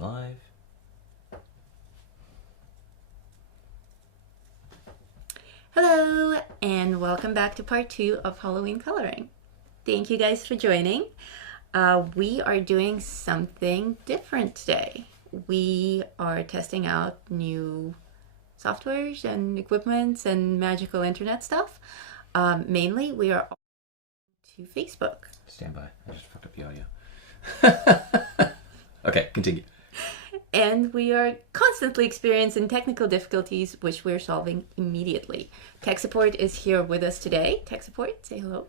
live. Hello, and welcome back to part 2 of Halloween coloring. Thank you guys for joining. We are doing something different today. We are testing out new softwares and equipments and magical internet stuff. Mainly, we are to Facebook. Stand by. I just fucked up the audio. Okay, continue. And we are constantly experiencing technical difficulties, which we're solving immediately. Tech support is here with us today. Tech support, say hello.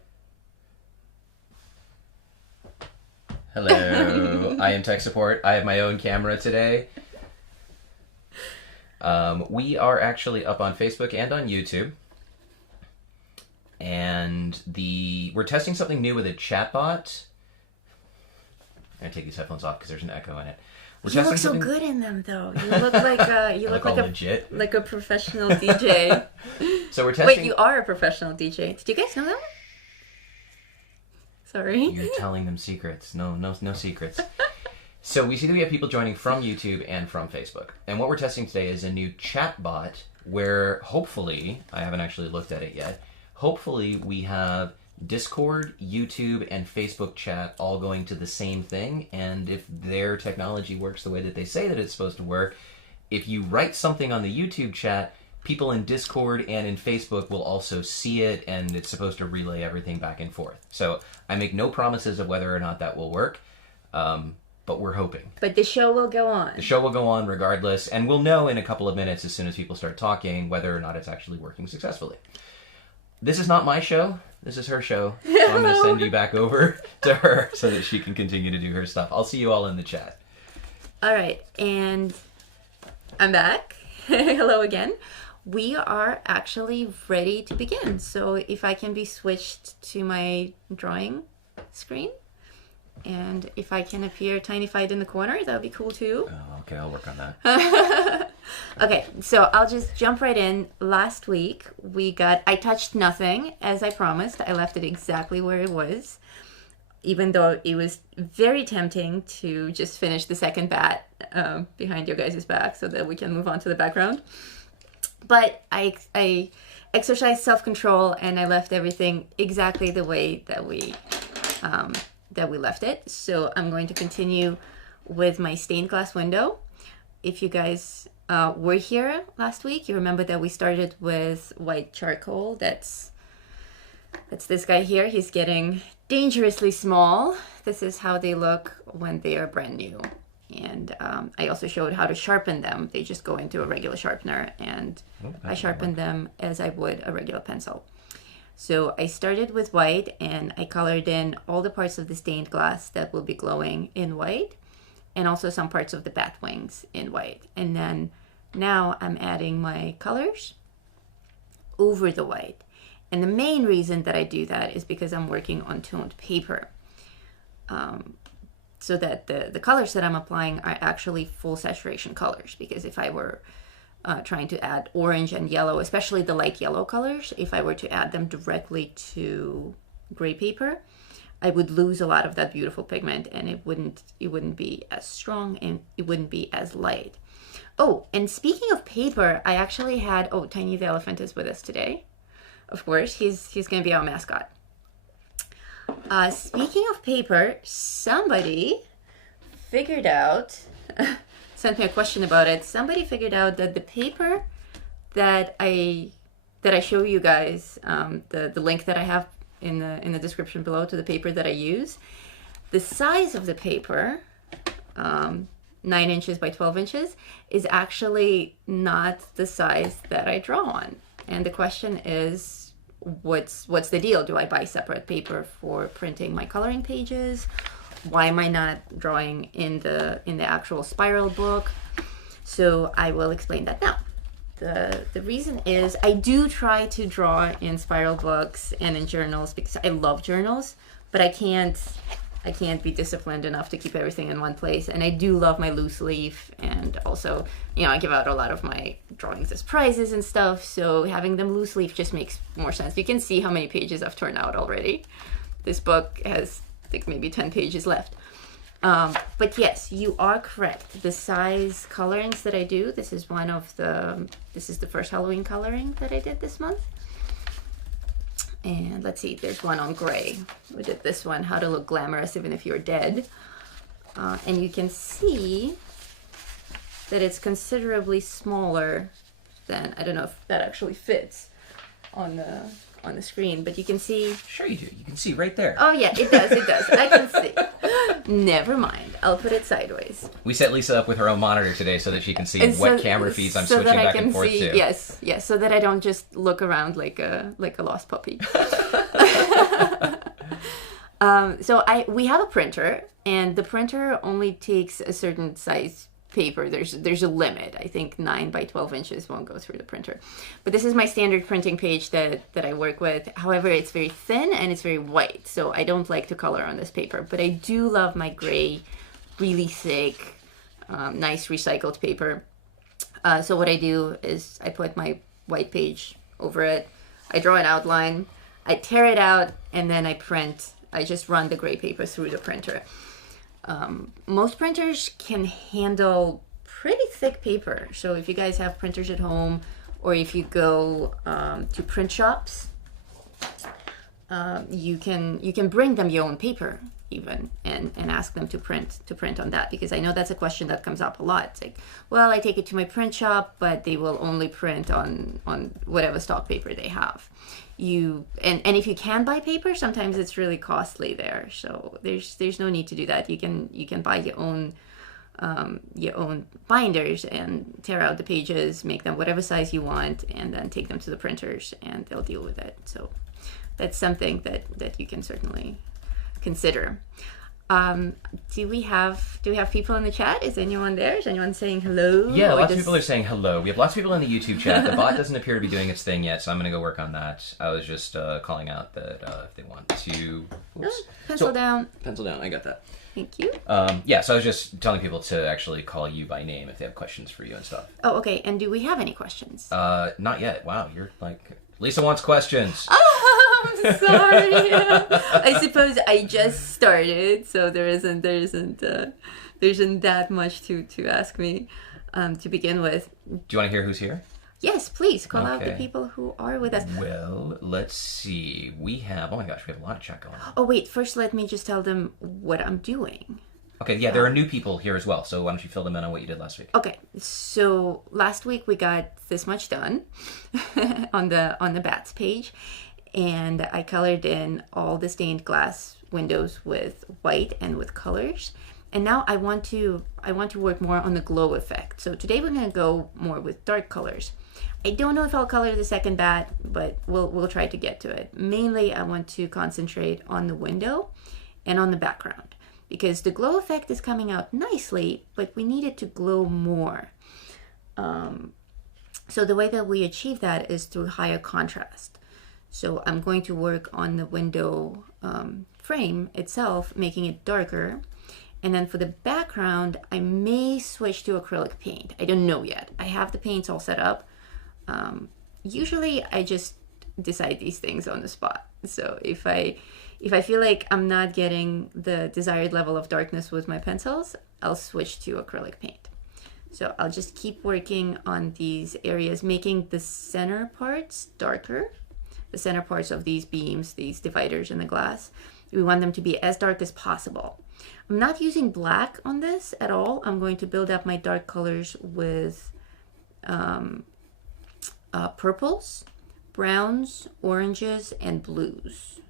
Hello, I am tech support. I have my own camera today. We are actually up on Facebook and on YouTube. And we're testing something new with a chatbot. I'm gonna take these headphones off because there's an echo in it. You look so good in them, though. You look like you look like a professional DJ. So we're testing. Wait, you are a professional DJ. Did you guys know that? Sorry. You're telling them secrets. No secrets. So we see that we have people joining from YouTube and from Facebook. And what we're testing today is a new chat bot where hopefully, I haven't actually looked at it yet, hopefully we have Discord, YouTube, and Facebook chat all going to the same thing. And if their technology works the way that they say that it's supposed to work, if you write something on the YouTube chat, people in Discord and in Facebook will also see it, and it's supposed to relay everything back and forth. So I make no promises of whether or not that will work, but we're hoping. But the show will go on. The show will go on regardless, and we'll know in a couple of minutes as soon as people start talking whether or not it's actually working successfully. This is not my show. This is her show. So I'm going to send you back over to her so that she can continue to do her stuff. I'll see you all in the chat. All right, and I'm back. Hello again. We are actually ready to begin. So if I can be switched to my drawing screen, and if I can appear tinified in the corner, that would be cool too. Oh, okay, I'll work on that. Okay, so I'll just jump right in. Last week, I touched nothing, as I promised. I left it exactly where it was, even though it was very tempting to just finish the second bat behind your guys' back so that we can move on to the background. But I exercised self-control, and I left everything exactly the way that we left it. So I'm going to continue with my stained glass window. If you guys were here last week, you remember that we started with white charcoal. That's this guy here. He's getting dangerously small. This is how they look when they are brand new. And I also showed how to sharpen them. They just go into a regular sharpener, and I sharpen them as I would a regular pencil. So I started with white, and I colored in all the parts of the stained glass that will be glowing in white, and also some parts of the bat wings in white. And then now I'm adding my colors over the white. And the main reason that I do that is because I'm working on toned paper. So that the colors that I'm applying are actually full saturation colors. Because if I were trying to add orange and yellow, especially the light yellow colors, if I were to add them directly to gray paper, I would lose a lot of that beautiful pigment, and it wouldn't be as strong, and it wouldn't be as light. Oh, and speaking of paper, I actually had Tiny the Elephant is with us today. Of course, he's going to be our mascot. Speaking of paper, somebody figured out, sent me a question about it. Somebody figured out that the paper that I show you guys, the link that I have in the description below to the paper that I use, the size of the paper, 9 inches by 12 inches, is actually not the size that I draw on. And the question is, what's the deal? Do I buy separate paper for printing my coloring pages? Why am I not drawing in the actual spiral book? So I will explain that now. The reason is I do try to draw in spiral books and in journals because I love journals, but I can't be disciplined enough to keep everything in one place. And I do love my loose leaf, and also, I give out a lot of my drawings as prizes and stuff, so having them loose leaf just makes more sense. You can see how many pages I've torn out already. This book has, I think, maybe 10 pages left. But yes, you are correct. The size colorings that I do, this is the first Halloween coloring that I did this month. And let's see, there's one on gray. We did this one, how to look glamorous even if you're dead. And you can see that it's considerably smaller than, I don't know if that actually fits on the screen, but you can see. Sure you do. You can see right there. Oh yeah, it does. I can see. Never mind. I'll put it sideways. We set Lisa up with her own monitor today so that she can see what camera feeds I'm switching back and forth to. Yes, so that I don't just look around like a lost puppy. We have a printer, and the printer only takes a certain size paper. There's a limit. I think 9 by 12 inches won't go through the printer. But this is my standard printing page that I work with. However, it's very thin and it's very white, so I don't like to color on this paper. But I do love my gray, really thick, nice recycled paper. So what I do is I put my white page over it. I draw an outline. I tear it out, and then I print. I just run the gray paper through the printer. Most printers can handle pretty thick paper. So if you guys have printers at home, or if you go to print shops, you can bring them your own paper even and ask them to print on that, because I know that's a question that comes up a lot. It's like, well, I take it to my print shop, but they will only print on whatever stock paper they have. And if you can buy paper, sometimes it's really costly there. So there's no need to do that. You can buy your own binders and tear out the pages, make them whatever size you want, and then take them to the printers and they'll deal with it. So that's something that you can certainly consider. Do we have people in the chat? Is anyone there? Is anyone saying hello? Yeah, lots of people are saying hello. We have lots of people in the YouTube chat. The bot doesn't appear to be doing its thing yet, so I'm going to go work on that. I was just calling out that if they want to... Pencil down. Pencil down, I got that. Thank you. So I was just telling people to actually call you by name if they have questions for you and stuff. Oh, okay. And do we have any questions? Not yet. Wow, you're like... Lisa wants questions. Oh, I'm sorry. I suppose I just started, so there isn't that much to ask me to begin with. Do you want to hear who's here? Yes, please call out the people who are with us. Well, let's see. We have, oh my gosh, we have a lot of chat going on. Oh wait, first let me just tell them what I'm doing. Okay, yeah, there are new people here as well, so why don't you fill them in on what you did last week? Okay, so last week we got this much done on the bats page, and I colored in all the stained glass windows with white and with colors. And now I want to work more on the glow effect. So today we're going to go more with dark colors. I don't know if I'll color the second bat, but we'll try to get to it. Mainly I want to concentrate on the window and on the background, because the glow effect is coming out nicely, but we need it to glow more. So the way that we achieve that is through higher contrast. So I'm going to work on the window frame itself, making it darker. And then for the background, I may switch to acrylic paint. I don't know yet. I have the paints all set up. Usually I just decide these things on the spot. So if I feel like I'm not getting the desired level of darkness with my pencils, I'll switch to acrylic paint. So I'll just keep working on these areas, making the center parts darker, the center parts of these beams, these dividers in the glass. We want them to be as dark as possible. I'm not using black on this at all. I'm going to build up my dark colors with purples, browns, oranges, and blues.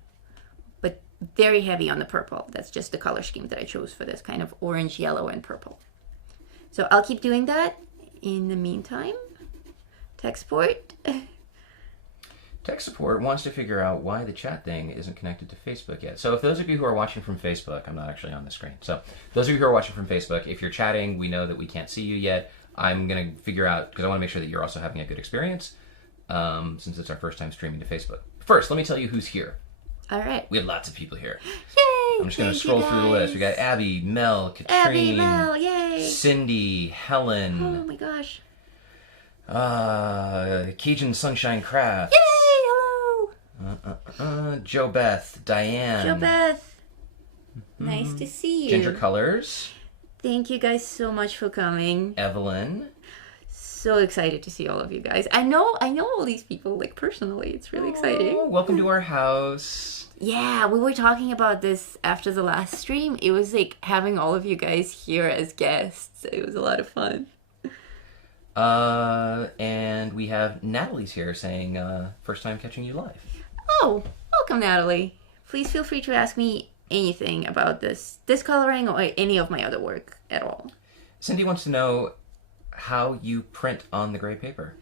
But very heavy on the purple. That's just the color scheme that I chose for this, kind of orange, yellow, and purple. So I'll keep doing that. In the meantime, tech support. Tech support wants to figure out why the chat thing isn't connected to Facebook yet. So if those of you who are watching from Facebook, I'm not actually on the screen. So those of you who are watching from Facebook, if you're chatting, we know that we can't see you yet. I'm going to figure out, because I want to make sure that you're also having a good experience, since it's our first time streaming to Facebook. First, let me tell you who's here. All right. We have lots of people here. Yay! I'm just going to scroll through the list. We got Abby, Mel, Katrine, yay! Cindy, Helen. Oh my gosh. Cajun Sunshine Craft. Yay! Hello! Joe Beth, Diane. Joe Beth. Nice to see you. Ginger Colors. Thank you guys so much for coming. Evelyn. So excited to see all of you guys. I know all these people like personally. It's really exciting. Welcome to our house. Yeah, we were talking about this after the last stream. It was like having all of you guys here as guests. It was a lot of fun. And we have Natalie's here saying, first time catching you live. Oh, welcome, Natalie. Please feel free to ask me anything about this coloring or any of my other work at all. Cindy wants to know how you print on the gray paper.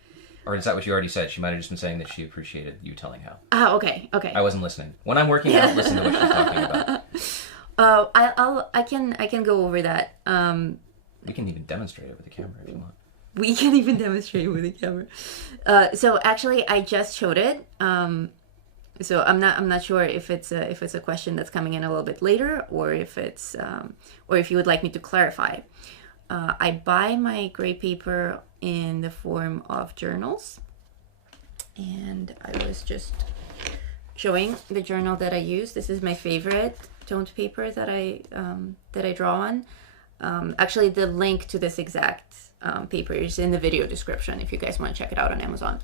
Or is that what you already said? She might have just been saying that she appreciated you telling how. Oh, okay. I wasn't listening. When I'm working, I don't listen to what she's talking about. I can go over that. We can even demonstrate it with the camera if you want. We can even demonstrate it with the camera. So actually, I just showed it. So I'm not sure if it's a question that's coming in a little bit later, or if it's or if you would like me to clarify. I buy my gray paper in the form of journals, and I was just showing the journal that I use. This is my favorite toned paper that I draw on. Actually, the link to this exact paper is in the video description if you guys want to check it out on Amazon.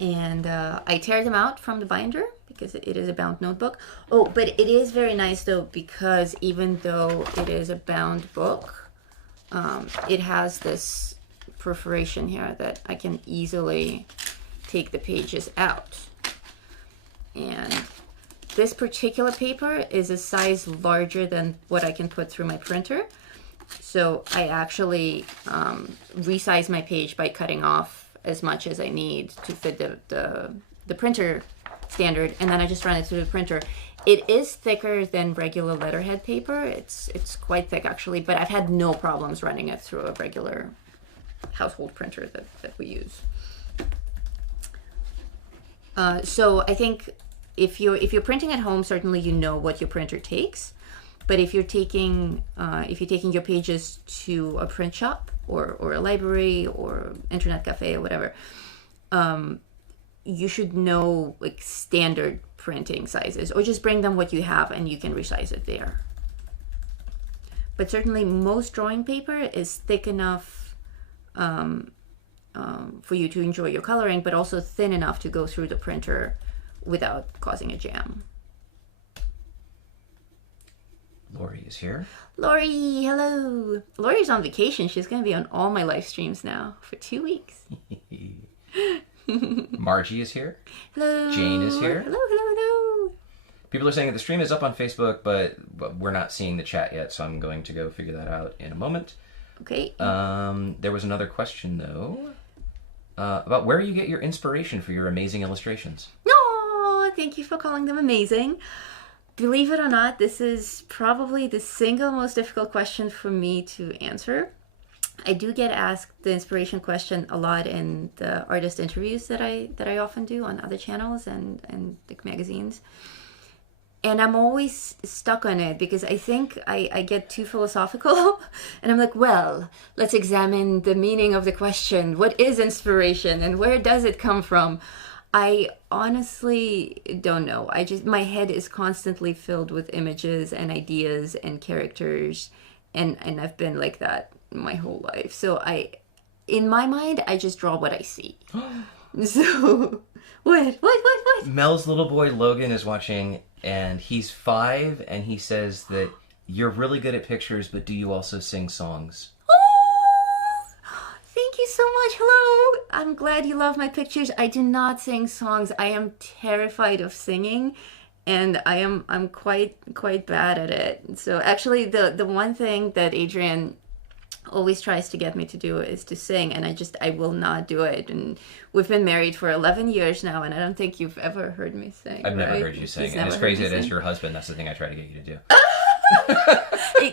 And I tear them out from the binder because it is a bound notebook. Oh, but it is very nice though, because even though it is a bound book, it has this perforation here that I can easily take the pages out. And this particular paper is a size larger than what I can put through my printer. So I actually resize my page by cutting off as much as I need to fit the printer standard, and then I just run it through the printer. It is thicker than regular letterhead paper. It's quite thick actually, but I've had no problems running it through a regular household printer that we use. So I think if you're printing at home, certainly you know what your printer takes. But if you're taking your pages to a print shop or a library or internet cafe or whatever, you should know like standard printing sizes, or just bring them what you have and you can resize it there. But certainly most drawing paper is thick enough for you to enjoy your coloring, but also thin enough to go through the printer without causing a jam. Lori is here. Lori, hello. Lori's on vacation. She's going to be on all my live streams now for 2 weeks. Margie is here. Hello. Jane is here. Hello, hello, hello. People are saying that the stream is up on Facebook, but we're not seeing the chat yet, so I'm going to go figure that out in a moment. Okay. There was another question, though, about where you get your inspiration for your amazing illustrations. No, thank you for calling them amazing. Believe it or not, this is probably the single most difficult question for me to answer. I do get asked the inspiration question a lot in the artist interviews that I often do on other channels and like magazines. And I'm always stuck on it because I think I get too philosophical. And I'm like, well, let's examine the meaning of the question. What is inspiration and where does it come from? I honestly don't know. My head is constantly filled with images and ideas and characters, and I've been like that my whole life. So in my mind, I just draw what I see. So, what? Mel's little boy Logan is watching, and he's 5, and he says that you're really good at pictures, but do you also sing songs? Thank you so much. Hello. I'm glad you love my pictures. I do not sing songs. I am terrified of singing, and I'm quite bad at it. So actually the one thing that Adrian always tries to get me to do is to sing, and I will not do it. And we've been married for 11 years now, and I don't think you've ever heard me sing. I've never heard you sing. And it's crazy that as your husband, that's the thing I try to get you to do.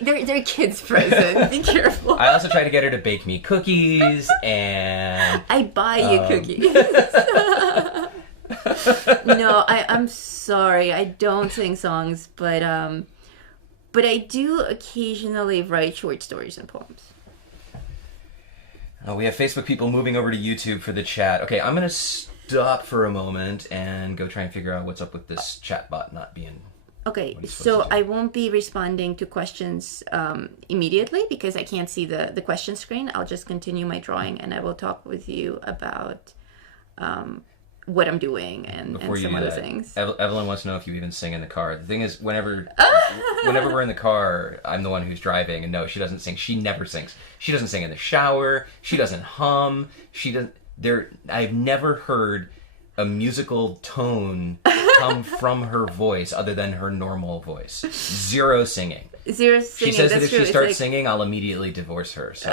They're kids present. Be careful. I also try to get her to bake me cookies, and I buy you cookies. No, I'm sorry. I don't sing songs, but I do occasionally write short stories and poems. We have Facebook people moving over to YouTube for the chat. Okay, I'm going to stop for a moment and go try and figure out what's up with this chat bot not being Okay, What are you supposed so to do? I won't be responding to questions immediately because I can't see the question screen. I'll just continue my drawing and I will talk with you about what I'm doing and Before you some do other that, things. Evelyn wants to know if you even sing in the car. The thing is, whenever we're in the car, I'm the one who's driving, and no, she doesn't sing. She never sings. She doesn't sing in the shower. She doesn't hum. She doesn't. I've never heard a musical tone come from her voice other than her normal voice. Zero singing. Zero singing. She says that that's if true. she It's starts like- singing, I'll immediately divorce her. So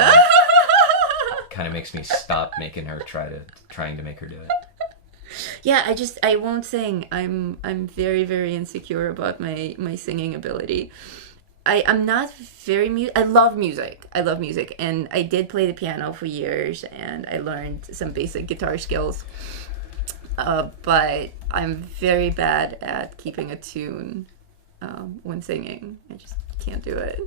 kind of makes me stop making her trying to make her do it. Yeah, I won't sing. I'm very, very insecure about my singing ability. I'm not very I love music. I love music, and I did play the piano for years, and I learned some basic guitar skills. But I'm very bad at keeping a tune when singing. I just can't do it.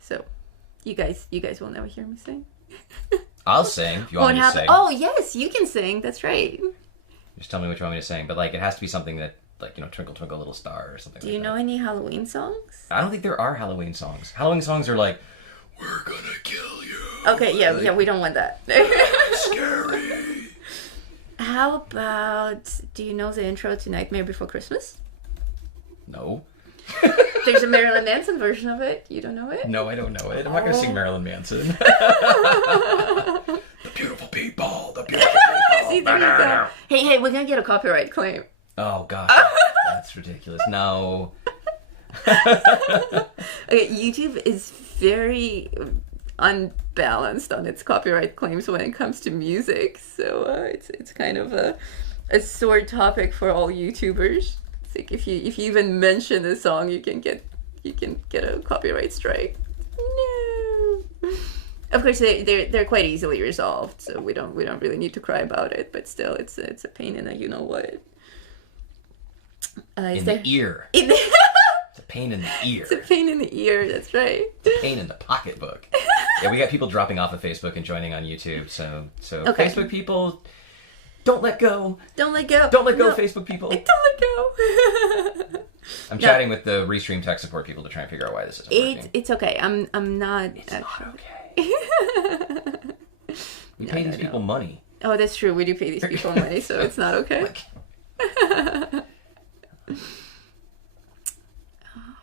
So, you guys will never hear me sing. I'll sing if you want Won't me to happen. sing. Oh yes, you can sing. That's right. Just tell me what you want me to sing. But like, it has to be something that, like, Twinkle Twinkle Little Star or something. Do you know any Halloween songs? I don't think there are Halloween songs. Halloween songs are like, "We're gonna kill you." Okay, yeah, we don't want that. Scary. How about, do you know the intro to Nightmare Before Christmas? No. There's a Marilyn Manson version of it. You don't know it? No, I don't know it. I'm not gonna sing Marilyn Manson. The beautiful people. The beautiful people. See, there you go. Hey, we're gonna get a copyright claim. Oh gosh, that's ridiculous. No. Okay, YouTube is very unbalanced on its copyright claims when it comes to music, so it's kind of a sore topic for all YouTubers. It's like if you even mention a song, you can get a copyright strike. No. Of course, they're quite easily resolved, so we don't really need to cry about it. But still, it's a pain in the you know what. In the ear. In the It's a pain in the ear. It's a pain in the ear. That's right. It's a pain in the pocketbook. Yeah, we got people dropping off of Facebook and joining on YouTube. So Okay. Facebook people, don't let go. Don't let go. Don't let go, No. Facebook people. Don't let go. I'm No. chatting with the Restream tech support people to try and figure out why this isn't working. It's okay. I'm not. It's not okay. We No, pay no, these no. people money. Oh, that's true. We do pay these people money, so it's not okay. Like,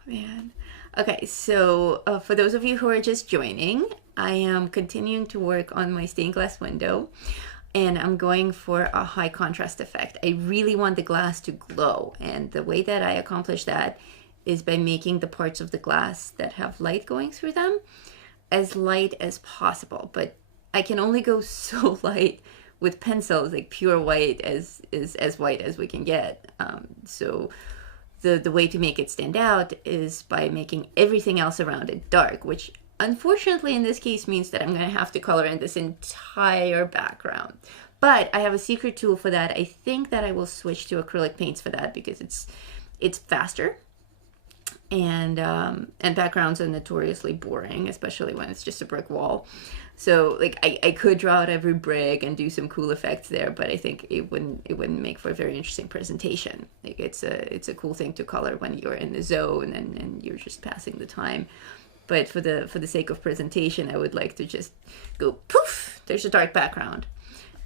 Man. Okay, so for those of you who are just joining, I am continuing to work on my stained glass window, and I'm going for a high contrast effect. I really want the glass to glow, and the way that I accomplish that is by making the parts of the glass that have light going through them as light as possible. But I can only go so light with pencils, like pure white is as white as we can get. So the way to make it stand out is by making everything else around it dark, which unfortunately in this case means that I'm going to have to color in this entire background. But I have a secret tool for that. I think that I will switch to acrylic paints for that because it's faster. And backgrounds are notoriously boring, especially when it's just a brick wall. So like I could draw out every brick and do some cool effects there, but I think it wouldn't make for a very interesting presentation. Like it's a cool thing to color when you're in the zone and you're just passing the time. But for the sake of presentation, I would like to just go poof. There's a dark background,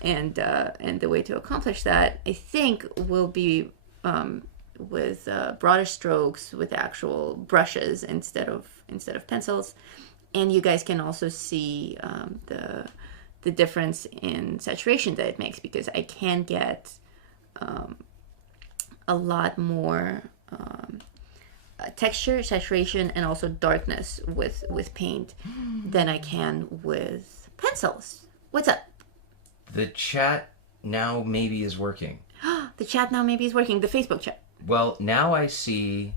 and the way to accomplish that, I think, will be with broader strokes with actual brushes instead of pencils. And you guys can also see the difference in saturation that it makes, because I can get a lot more texture, saturation, and also darkness with paint than I can with pencils. What's up? the chat now maybe is working. The chat now maybe is working. The Facebook chat. Well, now I see...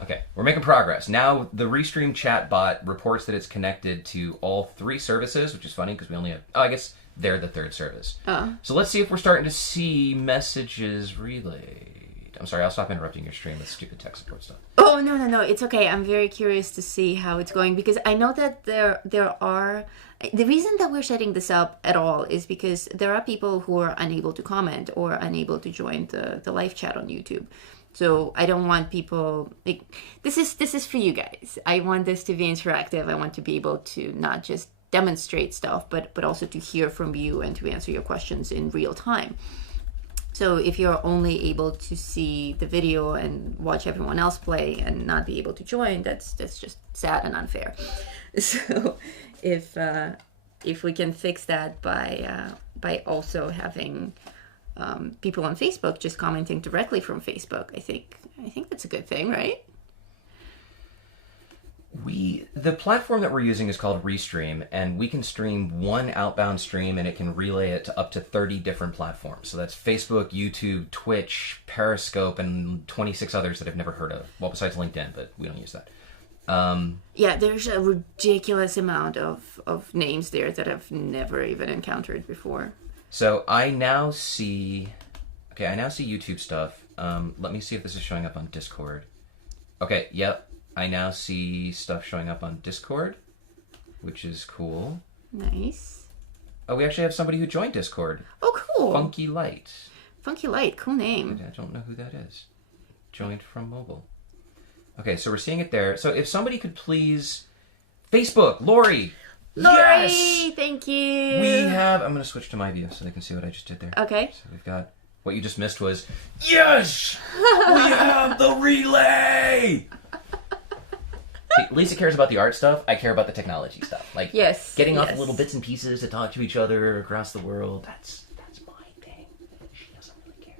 Okay, we're making progress. Now the Restream chat bot reports that it's connected to all three services, which is funny because we only have... Oh, I guess they're the third service. So let's see if we're starting to see messages relayed. I'm sorry, I'll stop interrupting your stream with stupid tech support stuff. Oh, no, it's okay. I'm very curious to see how it's going because I know that there are... The reason that we're setting this up at all is because there are people who are unable to comment or unable to join the live chat on YouTube. So I don't want people... Like, this is for you guys. I want this to be interactive. I want to be able to not just demonstrate stuff, but also to hear from you and to answer your questions in real time. So if you're only able to see the video and watch everyone else play and not be able to join, that's just sad and unfair. So if we can fix that by also having people on Facebook just commenting directly from Facebook, I think that's a good thing, right? The platform that we're using is called Restream, and we can stream one outbound stream and it can relay it to up to 30 different platforms. So that's Facebook, YouTube, Twitch, Periscope, and 26 others that I've never heard of. Well, besides LinkedIn, but we don't use that. Yeah, there's a ridiculous amount of names there that I've never even encountered before. So I now see YouTube stuff. Let me see if this is showing up on Discord. Okay, yep. I now see stuff showing up on Discord, which is cool. Nice. Oh, we actually have somebody who joined Discord. Oh, cool. Funky Light. Funky Light, cool name. I don't know who that is. Joined from mobile. Okay, so we're seeing it there. So if somebody could please... Facebook, Lori! Lori, yes! thank you! We have... I'm going to switch to my view so they can see what I just did there. Okay. So we've got... What you just missed was... Yes! We have the relay! See, Lisa cares about the art stuff. I care about the technology stuff. Like, yes, getting off little bits and pieces to talk to each other across the world. That's my thing. She doesn't really care.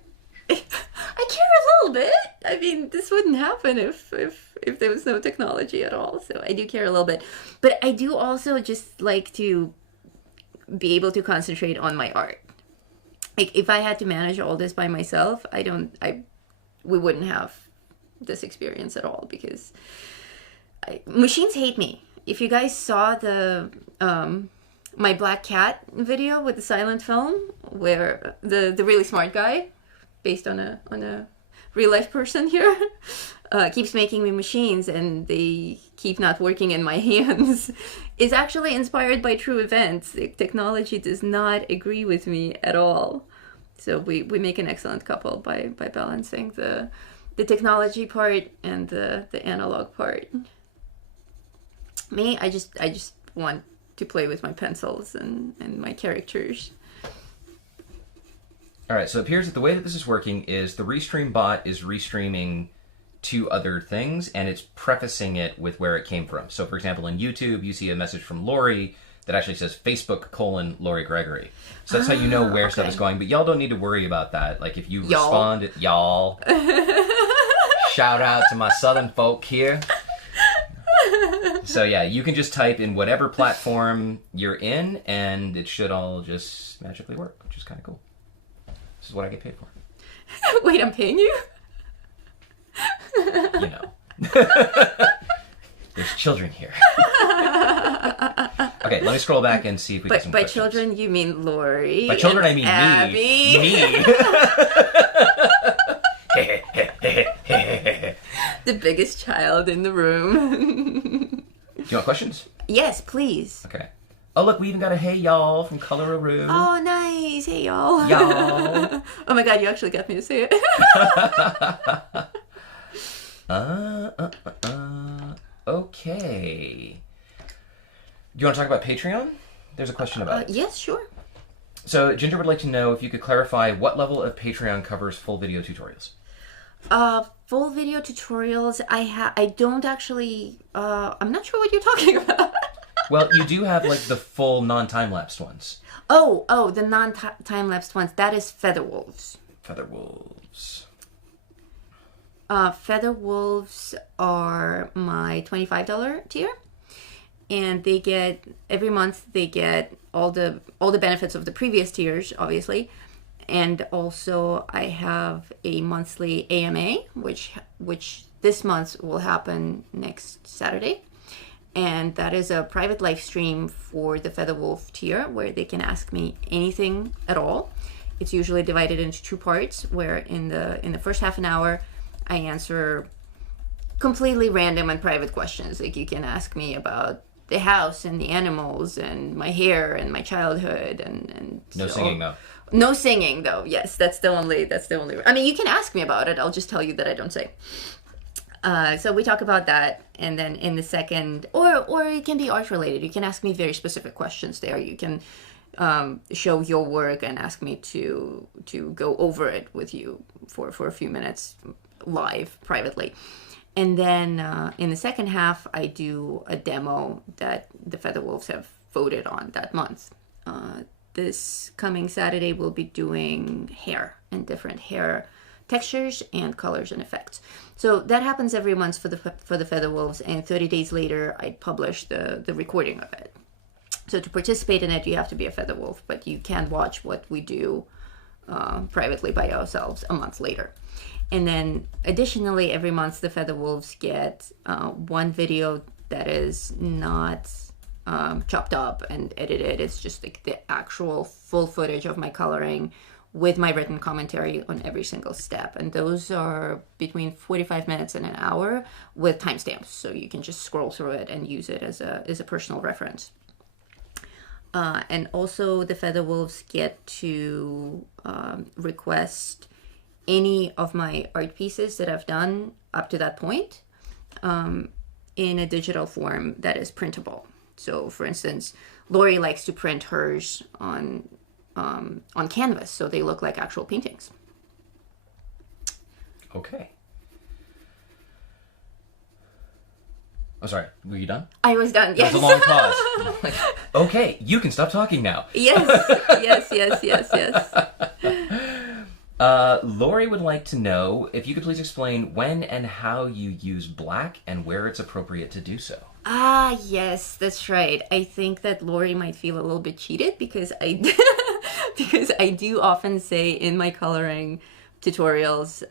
I care a little bit. I mean, this wouldn't happen if there was no technology at all. So I do care a little bit. But I do also just like to be able to concentrate on my art. Like, if I had to manage all this by myself, we wouldn't have this experience at all because... machines hate me. If you guys saw the my Black Cat video with the silent film, where the really smart guy, based on a real life person here, keeps making me machines and they keep not working in my hands, is actually inspired by true events. The technology does not agree with me at all. So we make an excellent couple by balancing the technology part and the analog part. Me, I just want to play with my pencils and my characters. All right, so it appears that the way that this is working is the Restream bot is restreaming to other things, and it's prefacing it with where it came from. So, for example, in YouTube, you see a message from Lori that actually says Facebook : Lori Gregory. So that's how you know where stuff is going. But y'all don't need to worry about that. Like, if you respond, y'all. Shout out to my southern folk here. So yeah, you can just type in whatever platform you're in, and it should all just magically work, which is kind of cool. This is what I get paid for. Wait, I'm paying you? You know. There's children here. Okay, let me scroll back and see if we get some questions. By children, you mean Lori. By children, I mean Abby. me. The biggest child in the room. Do you want questions? Yes, please. Okay. Oh, look, we even got a hey y'all from Colorado. Oh, nice. Hey, y'all. Y'all. Oh my god, you actually got me to say it. Okay. Do you want to talk about Patreon? There's a question about it. Yes, sure. So, Ginger would like to know if you could clarify what level of Patreon covers full video tutorials. Full video tutorials, I don't actually, I'm not sure what you're talking about. Well, you do have, like, the full non-time-lapsed ones. Oh, the non-time-lapsed ones. That is Featherwolves. Featherwolves. Featherwolves are my $25 tier. And they get, every month, they get all the benefits of the previous tiers, obviously. And also, I have a monthly AMA, which this month will happen next Saturday. And that is a private live stream for the Featherwolf tier, where they can ask me anything at all. It's usually divided into 2 parts, where in the first half an hour, I answer completely random and private questions. Like, you can ask me about the house and the animals and my hair and my childhood and No singing though. No singing though. Yes, that's the only. I mean, you can ask me about it. I'll just tell you that I don't sing. So we talk about that, and then in the second, or it can be art related. You can ask me very specific questions there. You can show your work and ask me to go over it with you for a few minutes live privately. And then in the second half, I do a demo that the Featherwolves have voted on that month. This coming Saturday, we'll be doing hair and different hair textures and colors and effects. So that happens every month for the Featherwolves, and 30 days later, I publish the recording of it. So to participate in it, you have to be a Featherwolf, but you can watch what we do privately by ourselves a month later. And then additionally, every month the Featherwolves get one video that is not chopped up and edited. It's just like the actual full footage of my coloring with my written commentary on every single step. And those are between 45 minutes and an hour with timestamps. So you can just scroll through it and use it as a personal reference. And also the Featherwolves get to request any of my art pieces that I've done up to that point in a digital form that is printable. So for instance, Lori likes to print hers on canvas, so they look like actual paintings. Okay. Oh, sorry. Were you done? I was done, yes. That was a long pause. Like, okay, you can stop talking now. Yes. Lori would like to know if you could please explain when and how you use black and where it's appropriate to do so. Ah, yes, that's right. I think that Lori might feel a little bit cheated because I do often say in my coloring tutorials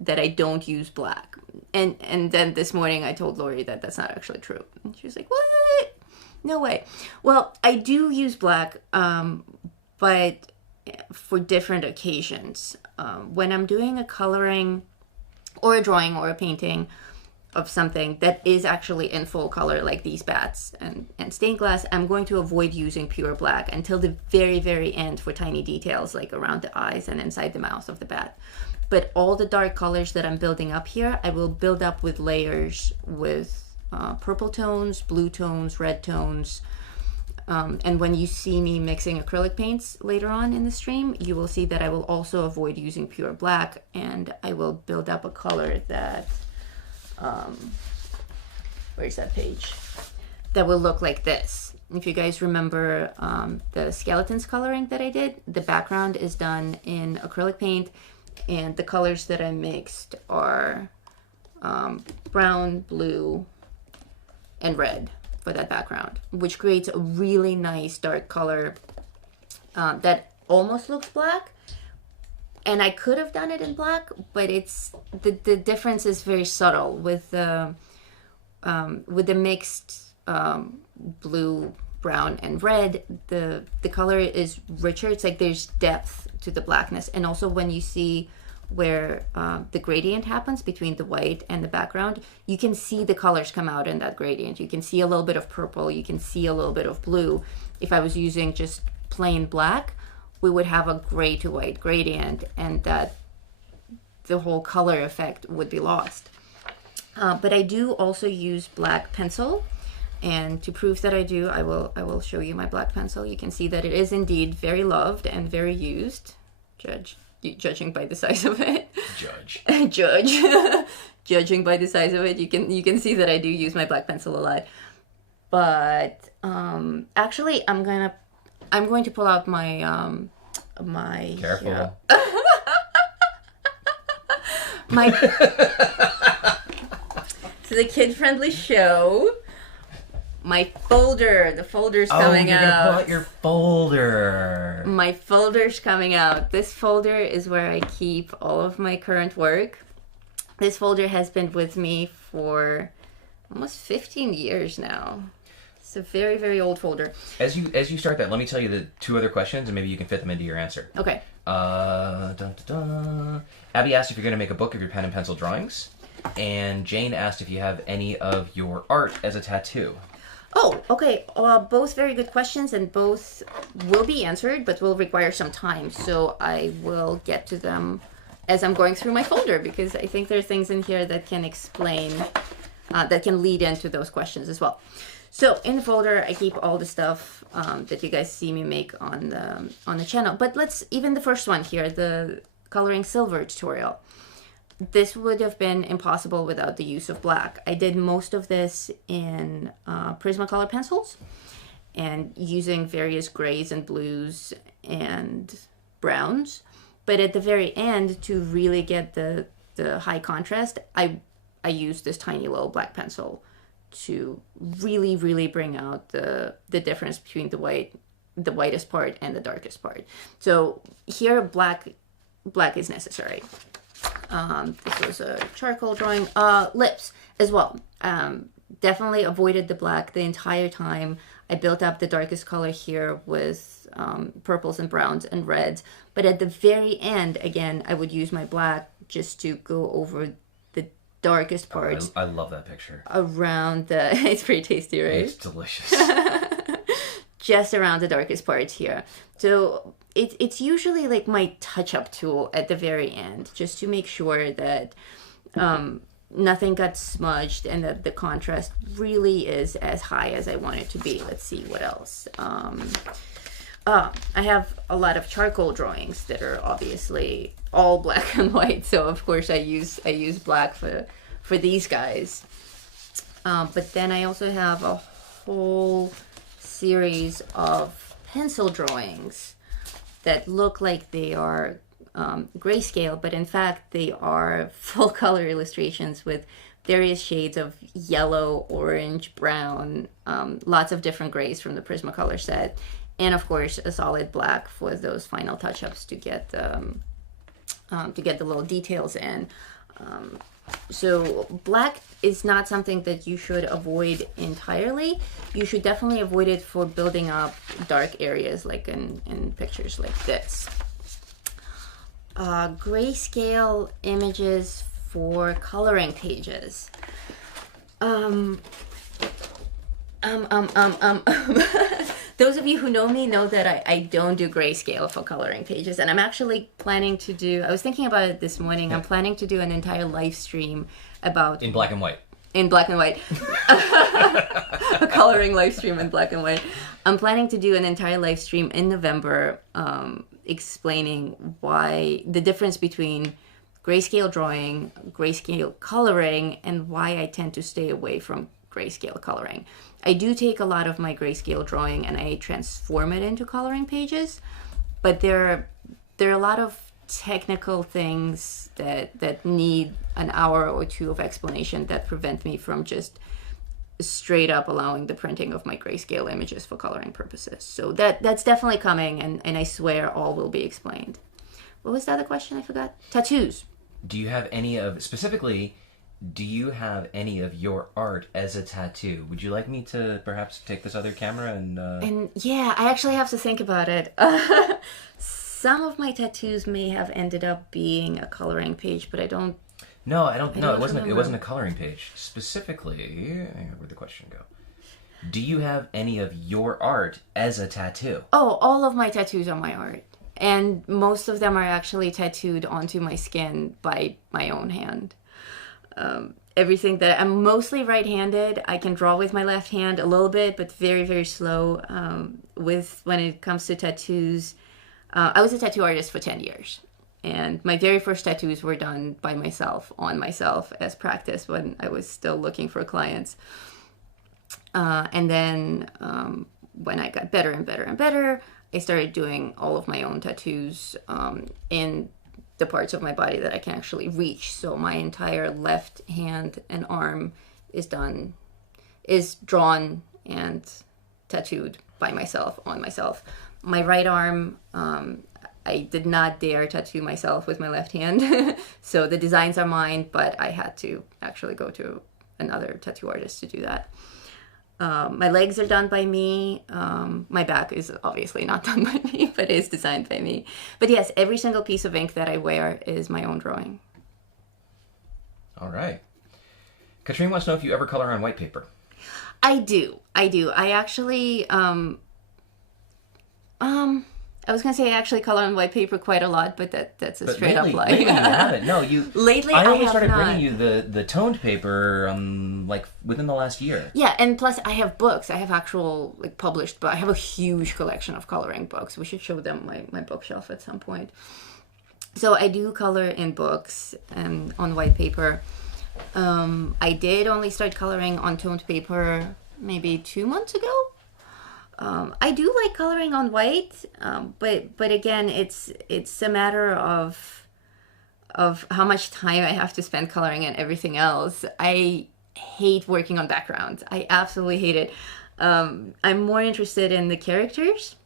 that I don't use black. And then this morning I told Lori that that's not actually true. And she was like, what? No way. Well, I do use black, but for different occasions. When I'm doing a coloring or a drawing or a painting of something that is actually in full color, like these bats and stained glass, I'm going to avoid using pure black until the very, very end for tiny details like around the eyes and inside the mouth of the bat. But all the dark colors that I'm building up here, I will build up with layers with purple tones, blue tones, red tones. And when you see me mixing acrylic paints later on in the stream, you will see that I will also avoid using pure black, and I will build up a color that, where's that page? That will look like this. If you guys remember the skeletons coloring that I did, the background is done in acrylic paint, and the colors that I mixed are brown, blue, and red for that background, which creates a really nice dark color that almost looks black. And I could have done it in black, but it's the difference is very subtle with the mixed blue, brown, and red. The color is richer. It's like there's depth to the blackness, and also when you see where the gradient happens between the white and the background, you can see the colors come out in that gradient. You can see a little bit of purple, you can see a little bit of blue. If I was using just plain black, we would have a gray to white gradient, and that the whole color effect would be lost. But I do also use black pencil, and to prove that I do, I will show you my black pencil. You can see that it is indeed very loved and very used. Judging by the size of it. Judging by the size of it, you can see that I do use my black pencil a lot. But actually, I'm going to pull out my my. Careful. Yeah. My. To the kid-friendly show. My folder. The folder's coming out. Oh, you're gonna pull out your folder. My folder's coming out. This folder is where I keep all of my current work. This folder has been with me for almost 15 years now. It's a very, very old folder. As you start that, let me tell you the 2 other questions, and maybe you can fit them into your answer. Okay. Dun, dun, dun. Abby asked if you're going to make a book of your pen and pencil drawings, and Jane asked if you have any of your art as a tattoo. Oh, okay. Both very good questions, and both will be answered, but will require some time. So I will get to them as I'm going through my folder, because I think there are things in here that can explain, that can lead into those questions as well. So in the folder, I keep all the stuff that you guys see me make on the channel. But even the first one here, the coloring silver tutorial. This would have been impossible without the use of black. I did most of this in Prismacolor pencils and using various grays and blues and browns. But at the very end, to really get the high contrast, I used this tiny little black pencil to really, really bring out the difference between the whitest part and the darkest part. So here, black is necessary. This was a charcoal drawing. Lips as well. Definitely avoided the black the entire time. I built up the darkest color here with purples and browns and reds. But at the very end, again, I would use my black just to go over the darkest parts. I love that picture. Around the... It's pretty tasty, right? It's delicious. Just around the darkest parts here. So it's usually like my touch-up tool at the very end, just to make sure that nothing got smudged and that the contrast really is as high as I want it to be. Let's see what else. I have a lot of charcoal drawings that are obviously all black and white, so of course I use black for these guys. But then I also have a whole series of pencil drawings that look like they are grayscale, but in fact they are full color illustrations with various shades of yellow, orange, brown, lots of different grays from the Prismacolor set, and of course a solid black for those final touch-ups to get the little details in. So black is not something that you should avoid entirely. You should definitely avoid it for building up dark areas, like in pictures like this. Grayscale images for coloring pages. Those of you who know me know that I don't do grayscale for coloring pages, and I'm actually planning to do, I was thinking about it this morning, I'm planning to do an entire live stream about... In black and white. In black and white. A coloring live stream in black and white. I'm planning to do an entire live stream in November explaining why the difference between grayscale drawing, grayscale coloring, and why I tend to stay away from grayscale coloring. I do take a lot of my grayscale drawing and I transform it into coloring pages, but there are a lot of technical things that need an hour or two of explanation that prevent me from just straight up allowing the printing of my grayscale images for coloring purposes. So that's definitely coming, and I swear all will be explained. What was the other question? I forgot. Tattoos. Do you have any of, specifically, do you have any of your art as a tattoo? Would you like me to perhaps take this other camera and... And yeah, I actually have to think about it. Some of my tattoos may have ended up being a coloring page, but I don't... No, I don't. No, it wasn't. remember. It wasn't a coloring page. Specifically, where'd the question go? Do you have any of your art as a tattoo? Oh, all of my tattoos are my art. And most of them are actually tattooed onto my skin by my own hand. Everything that... I'm mostly right-handed. I can draw with my left hand a little bit, but very, very slow. When it comes to tattoos, I was a tattoo artist for 10 years. And my very first tattoos were done by myself, on myself, as practice when I was still looking for clients. And then when I got better and better and better, I started doing all of my own tattoos in the parts of my body that I can actually reach. So my entire left hand and arm is drawn and tattooed by myself, on myself. My right arm, I did not dare tattoo myself with my left hand. So the designs are mine, but I had to actually go to another tattoo artist to do that. My legs are done by me. My back is obviously not done by me, but is designed by me. But yes, every single piece of ink that I wear is my own drawing. All right. Katrine wants to know if you ever color on white paper. I do. I actually, I was gonna say I actually color on white paper quite a lot, but that's a straight up lie. Lately you haven't. No, you. Lately, I only have started not. bringing you the toned paper like within the last year. Yeah, and plus I have books. I have actual like published, but I have a huge collection of coloring books. We should show them my bookshelf at some point. So I do color in books and on white paper. I did only start coloring on toned paper maybe 2 months ago. I do like coloring on white, but again, it's a matter of how much time I have to spend coloring and everything else. I hate working on backgrounds. I absolutely hate it. I'm more interested in the characters.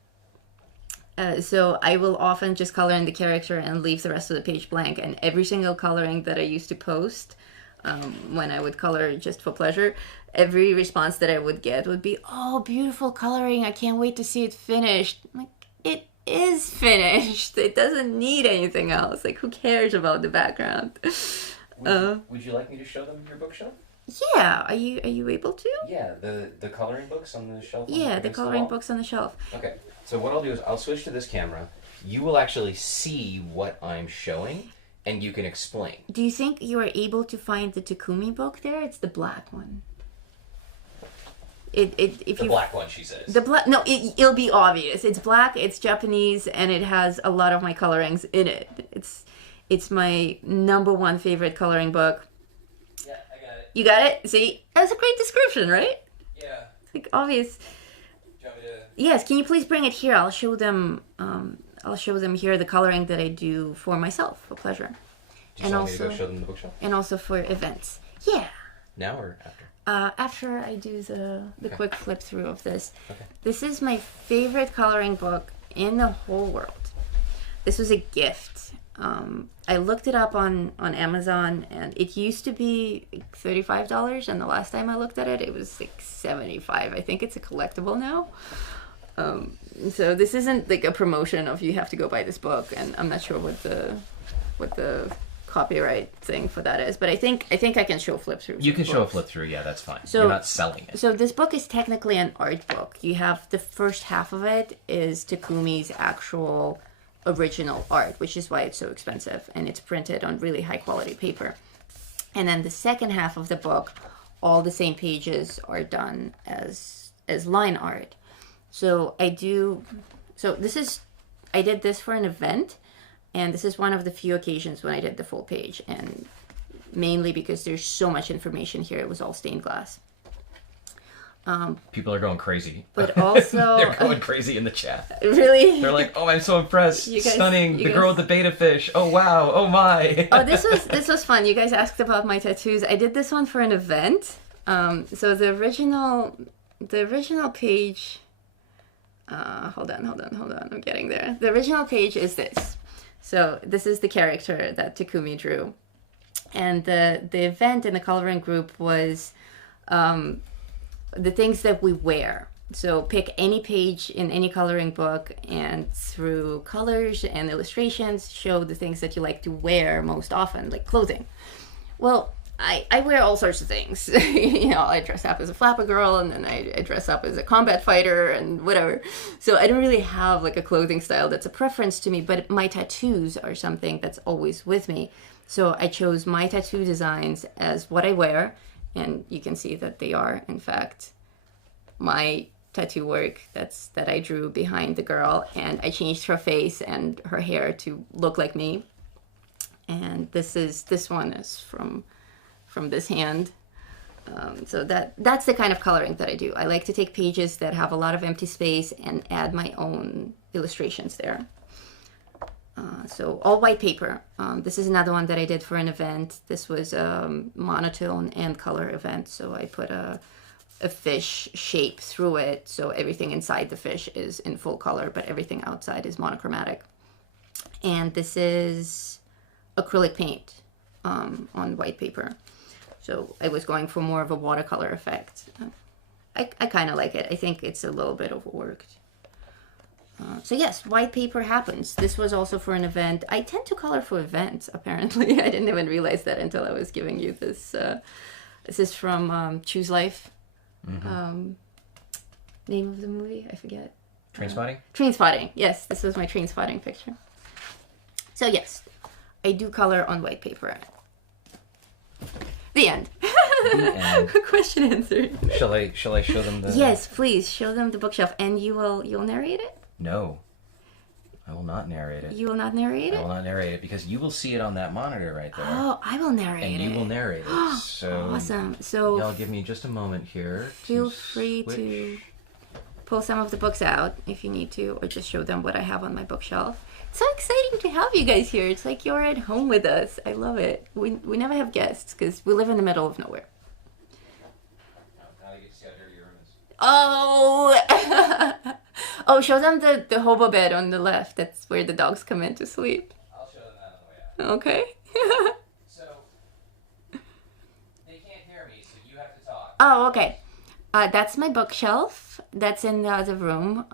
So I will often just color in the character and leave the rest of the page blank. And every single coloring that I used to post, when I would color just for pleasure, every response that I would get would be, "Oh, beautiful coloring. I can't wait to see it finished." I'm like, it is finished. It doesn't need anything else. Like, who cares about the background? Would you like me to show them your bookshelf? Yeah. Are you able to? Yeah, the coloring books on the shelf. Yeah, the coloring books on the shelf. Okay, so what I'll do is I'll switch to this camera. You will actually see what I'm showing, and you can explain. Do you think you are able to find the Takumi book there? It's the black one. If The you black one, she says. the black no, it'll be obvious. It's black. It's Japanese, and it has a lot of my colorings in it. It's my #1 favorite coloring book. Yeah, I got it. You got it? See, that's a great description, right? Yeah. It's like obvious. Do you want me to... Yes. Can you please bring it here? I'll show them. I'll show them here the coloring that I do for myself for pleasure, Just want me to go show them the bookshelf? and also for events. Yeah. Now or after? After I do the Okay. quick flip through of this. Okay. This is my favorite coloring book in the whole world. This was a gift. I looked it up on Amazon, and it used to be like $35, and the last time I looked at it, it was like $75. I think it's a collectible now. So this isn't like a promotion of you have to go buy this book, and I'm not sure what the copyright thing for that is, but I think I can show flip through. You can show a flip through, yeah, that's fine. So- You're not selling it. So this book is technically an art book. You have the first half of it is Takumi's actual original art, which is why it's so expensive, and it's printed on really high quality paper. And then the second half of the book, all the same pages are done as line art. So I did this for an event, and this is one of the few occasions when I did the full page, and mainly because there's so much information here. It was all stained glass. People are going crazy. But also... They're going crazy in the chat. Really? They're like, "Oh, I'm so impressed. You guys- Stunning. you The guys- girl with the beta fish. Oh, wow. Oh, my." Oh, this was fun. You guys asked about my tattoos. I did this one for an event. So the original page. Hold on. I'm getting there. The original page is this. So this is the character that Takumi drew, and the event in the coloring group was the things that we wear. So pick any page in any coloring book, and through colors and illustrations, show the things that you like to wear most often, like clothing. Well, I wear all sorts of things. I dress up as a flapper girl, and then I dress up as a combat fighter and whatever. So I don't really have like a clothing style that's a preference to me, but my tattoos are something that's always with me. So I chose my tattoo designs as what I wear, and you can see that they are, in fact, my tattoo work that I drew behind the girl, and I changed her face and her hair to look like me. And this one is from this hand. So that's the kind of coloring that I do. I like to take pages that have a lot of empty space and add my own illustrations there. So all white paper. This is another one that I did for an event. This was a monotone and color event. So I put a fish shape through it. So everything inside the fish is in full color, but everything outside is monochromatic. And this is acrylic paint on white paper. So I was going for more of a watercolor effect. I kind of like it. I think it's a little bit overworked. So yes, white paper happens. This was also for an event. I tend to color for events, apparently. I didn't even realize that until I was giving you this. This is from Choose Life. Name of the movie? I forget. Trainspotting? Trainspotting. Yes, this was my Trainspotting picture. So yes, I do color on white paper. The end. The end. Question answered. Shall I show them the... Yes, please show them the bookshelf, and you'll narrate it. No, I will not narrate it. You will not narrate it. I will not narrate it because you will see it on that monitor right there. Oh, I will narrate it. And you will narrate it. So awesome. So y'all give me just a moment here. Feel free switch. to pull some of the books out if you need to, or just show them what I have on my bookshelf. It's so exciting to have you guys here. It's like you're at home with us. I love it. We never have guests because we live in the middle of nowhere. Now you get to see how dirty your room is. Oh, oh! Show them the hobo bed on the left. That's where the dogs come in to sleep. I'll show them that on the way out. Okay. So they can't hear me, so you have to talk. Oh, okay. That's my bookshelf. That's in the other room.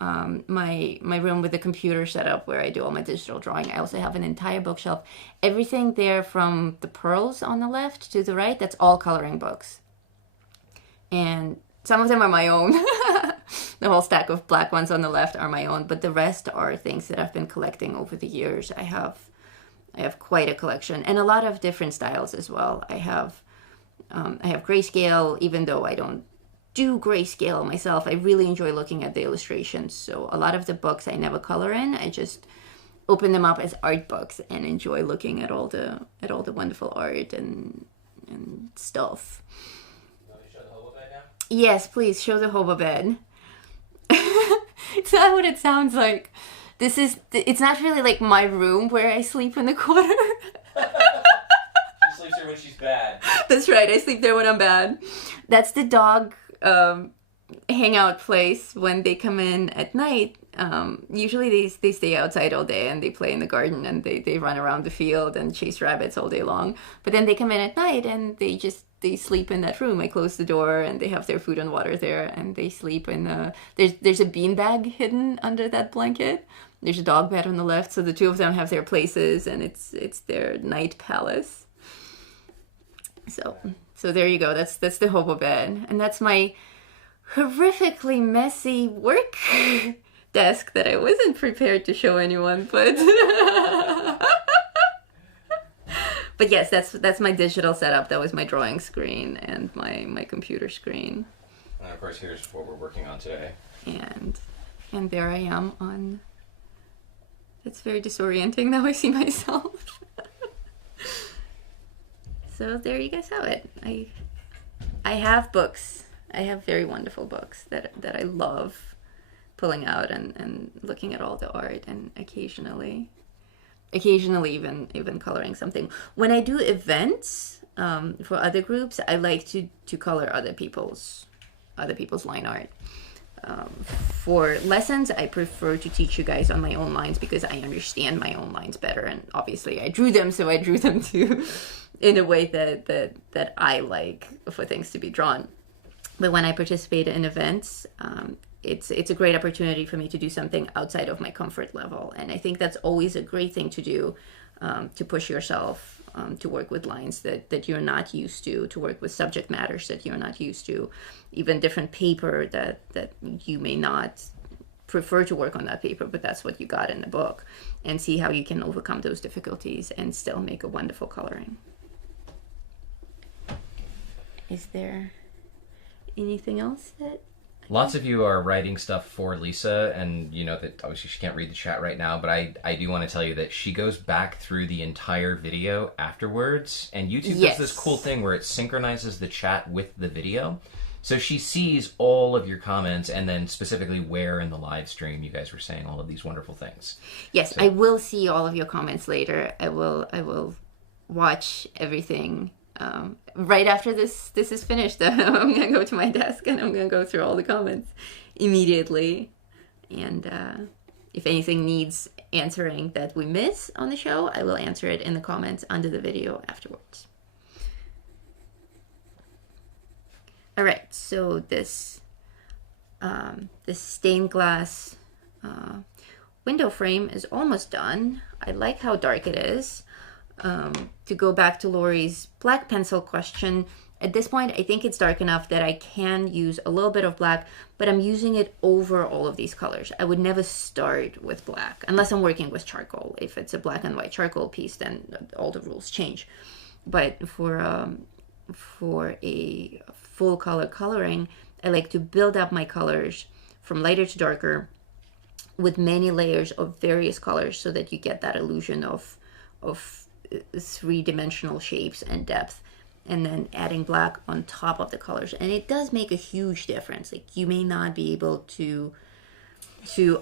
My room with the computer set up where I do all my digital drawing. I also have an entire bookshelf. Everything there from the pearls on the left to the right, that's all coloring books. And some of them are my own. The whole stack of black ones on the left are my own, but the rest are things that I've been collecting over the years. I have quite a collection, and a lot of different styles as well. I have grayscale, even though I don't do grayscale myself. I really enjoy looking at the illustrations. So a lot of the books I never color in. I just open them up as art books and enjoy looking at all the wonderful art and stuff. You want me to show the hobo bed now? Yes, please show the hobo bed. It's not what it sounds like. It's not really like my room where I sleep in the corner. She sleeps here when she's bad. That's right, I sleep there when I'm bad. That's the dog hangout place when they come in at night. Usually they stay outside all day and they play in the garden and they run around the field and chase rabbits all day long. But then they come in at night and they sleep in that room. I close the door and they have their food and water there and they sleep in there's a beanbag hidden under that blanket. There's a dog bed on the left, so the two of them have their places and it's their night palace. So there you go. That's the hobo bed, and that's my horrifically messy work desk that I wasn't prepared to show anyone, but but yes, that's my digital setup. That was my drawing screen and my computer screen. And of course, here's what we're working on today. And there I am on. It's very disorienting now. I see myself. So there you guys have it. I have books. I have very wonderful books that I love pulling out and looking at all the art and occasionally even coloring something. When I do events for other groups, I like to color other people's line art. For lessons, I prefer to teach you guys on my own lines because I understand my own lines better, and obviously I drew them, so I drew them too in a way that I like for things to be drawn. But when I participate in events, it's a great opportunity for me to do something outside of my comfort level, and I think that's always a great thing to do, to push yourself, to work with lines that you're not used to work with subject matters that you're not used to, even different paper that you may not prefer to work on that paper, but that's what you got in the book, and see how you can overcome those difficulties and still make a wonderful coloring. Is there anything else that... Lots of you are writing stuff for Lisa, and you know that obviously she can't read the chat right now, but I do want to tell you that she goes back through the entire video afterwards, and YouTube does this cool thing where it synchronizes the chat with the video. So she sees all of your comments, and then specifically where in the live stream you guys were saying all of these wonderful things. Yes, so, I will see all of your comments later. I will watch everything. Right after this is finished, I'm gonna go to my desk and I'm gonna go through all the comments immediately, and if anything needs answering that we miss on the show, I will answer it in the comments under the video afterwards. All right, so this The stained glass window frame is almost done. I like how dark it is. To go back to Lori's black pencil question, at this point, I think it's dark enough that I can use a little bit of black, but I'm using it over all of these colors. I would never start with black, unless I'm working with charcoal. If it's a black and white charcoal piece, then all the rules change. But for a full color coloring, I like to build up my colors from lighter to darker with many layers of various colors so that you get that illusion of three-dimensional shapes and depth, and then adding black on top of the colors. And it does make a huge difference. Like, you may not be able to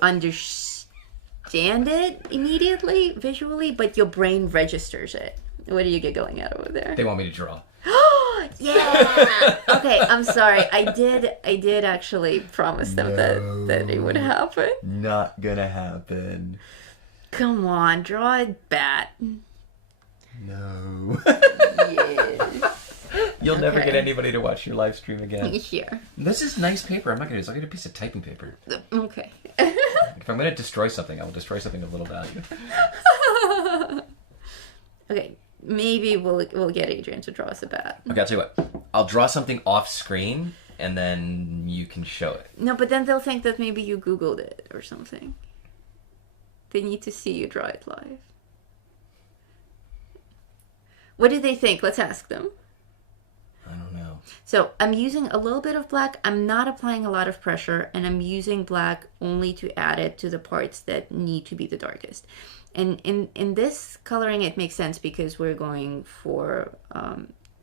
understand it immediately visually, but your brain registers it. What do you get going at over there? They want me to draw. Yeah. Okay, I'm sorry. I did actually promise them that it would happen. Not gonna happen. Come on, draw a bat. No. Yes. You'll never get anybody to watch your live stream again. Here. This is nice paper. I'm not gonna do this. I'll get a piece of typing paper. Okay. If I'm gonna destroy something, I will destroy something of little value. Okay, maybe we'll get Adrian to draw us a bat. Okay, I'll tell you what. I'll draw something off screen, and then you can show it. No, but then they'll think that maybe you Googled it or something. They need to see you draw it live. What do they think? Let's ask them. I don't know. So I'm using a little bit of black. I'm not applying a lot of pressure, and I'm using black only to add it to the parts that need to be the darkest. And in this coloring, it makes sense because we're going for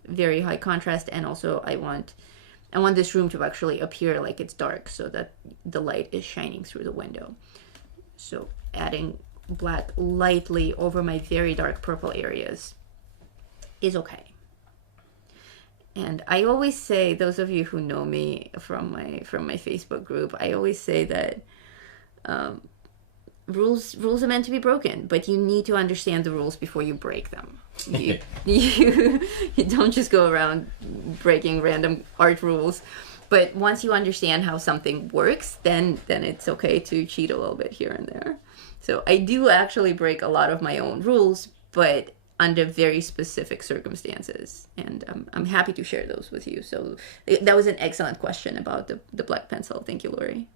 very high contrast, and also I want this room to actually appear like it's dark so that the light is shining through the window. So adding black lightly over my very dark purple areas is okay. And I always say, those of you who know me from my Facebook group, I always say that rules are meant to be broken, but you need to understand the rules before you break them. You don't just go around breaking random art rules. But once you understand how something works, then it's okay to cheat a little bit here and there. So I do actually break a lot of my own rules, but under very specific circumstances. And I'm happy to share those with you. So that was an excellent question about the black pencil. Thank you, Lori.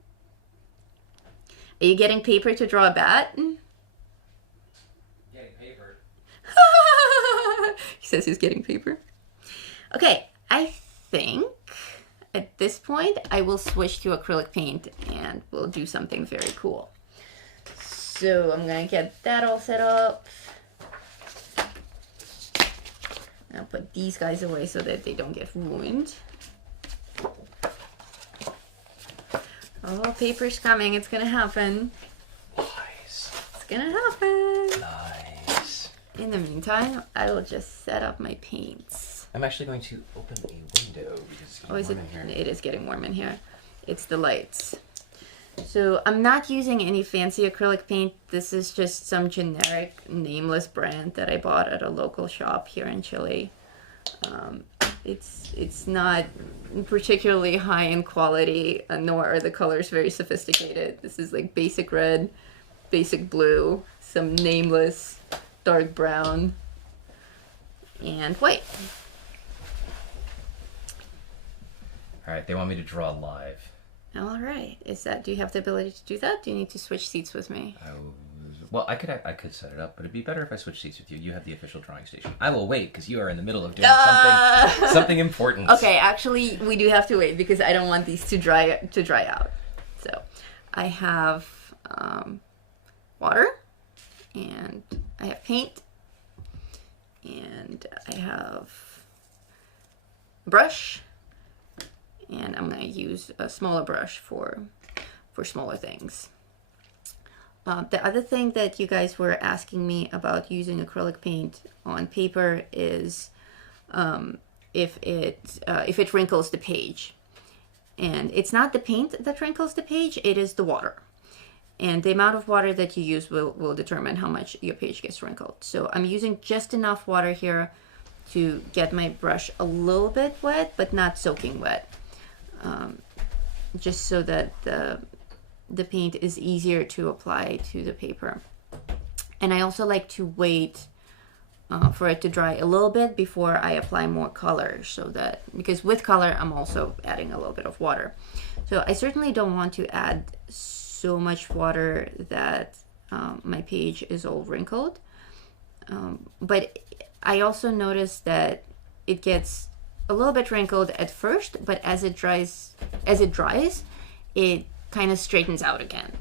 Are you getting paper to draw a bat? Getting paper. He says he's getting paper. Okay, I think at this point I will switch to acrylic paint and we'll do something very cool. So I'm gonna get that all set up. I'll put these guys away so that they don't get ruined. Oh, paper's coming. It's gonna happen. Nice. It's gonna happen. Nice. In the meantime, I will just set up my paints. I'm actually going to open a window because it's getting warm in here. It is getting warm in here. It's the lights. So I'm not using any fancy acrylic paint. This is just some generic nameless brand that I bought at a local shop here in Chile. It's not particularly high in quality, nor are the colors very sophisticated. This is like basic red, basic blue, some nameless dark brown, and white. All right, they want me to draw live. All right. Do you have the ability to do that? Do you need to switch seats with me? Well, I could set it up, but it'd be better if I switched seats with you. You have the official drawing station. I will wait because you are in the middle of doing something important. Okay, actually, we do have to wait because I don't want these to dry out. So, I have water, and I have paint, and I have a brush, and I'm going to use a smaller brush for smaller things. The other thing that you guys were asking me about using acrylic paint on paper is if it wrinkles the page. And it's not the paint that wrinkles the page, it is the water. And the amount of water that you use will determine how much your page gets wrinkled. So I'm using just enough water here to get my brush a little bit wet, but not soaking wet. just so that the paint is easier to apply to the paper. And I also like to wait for it to dry a little bit before I apply more color, so that, because with color I'm also adding a little bit of water. So I certainly don't want to add so much water that my page is all wrinkled. But I also noticed that it gets a little bit wrinkled at first, but as it dries, it kind of straightens out again.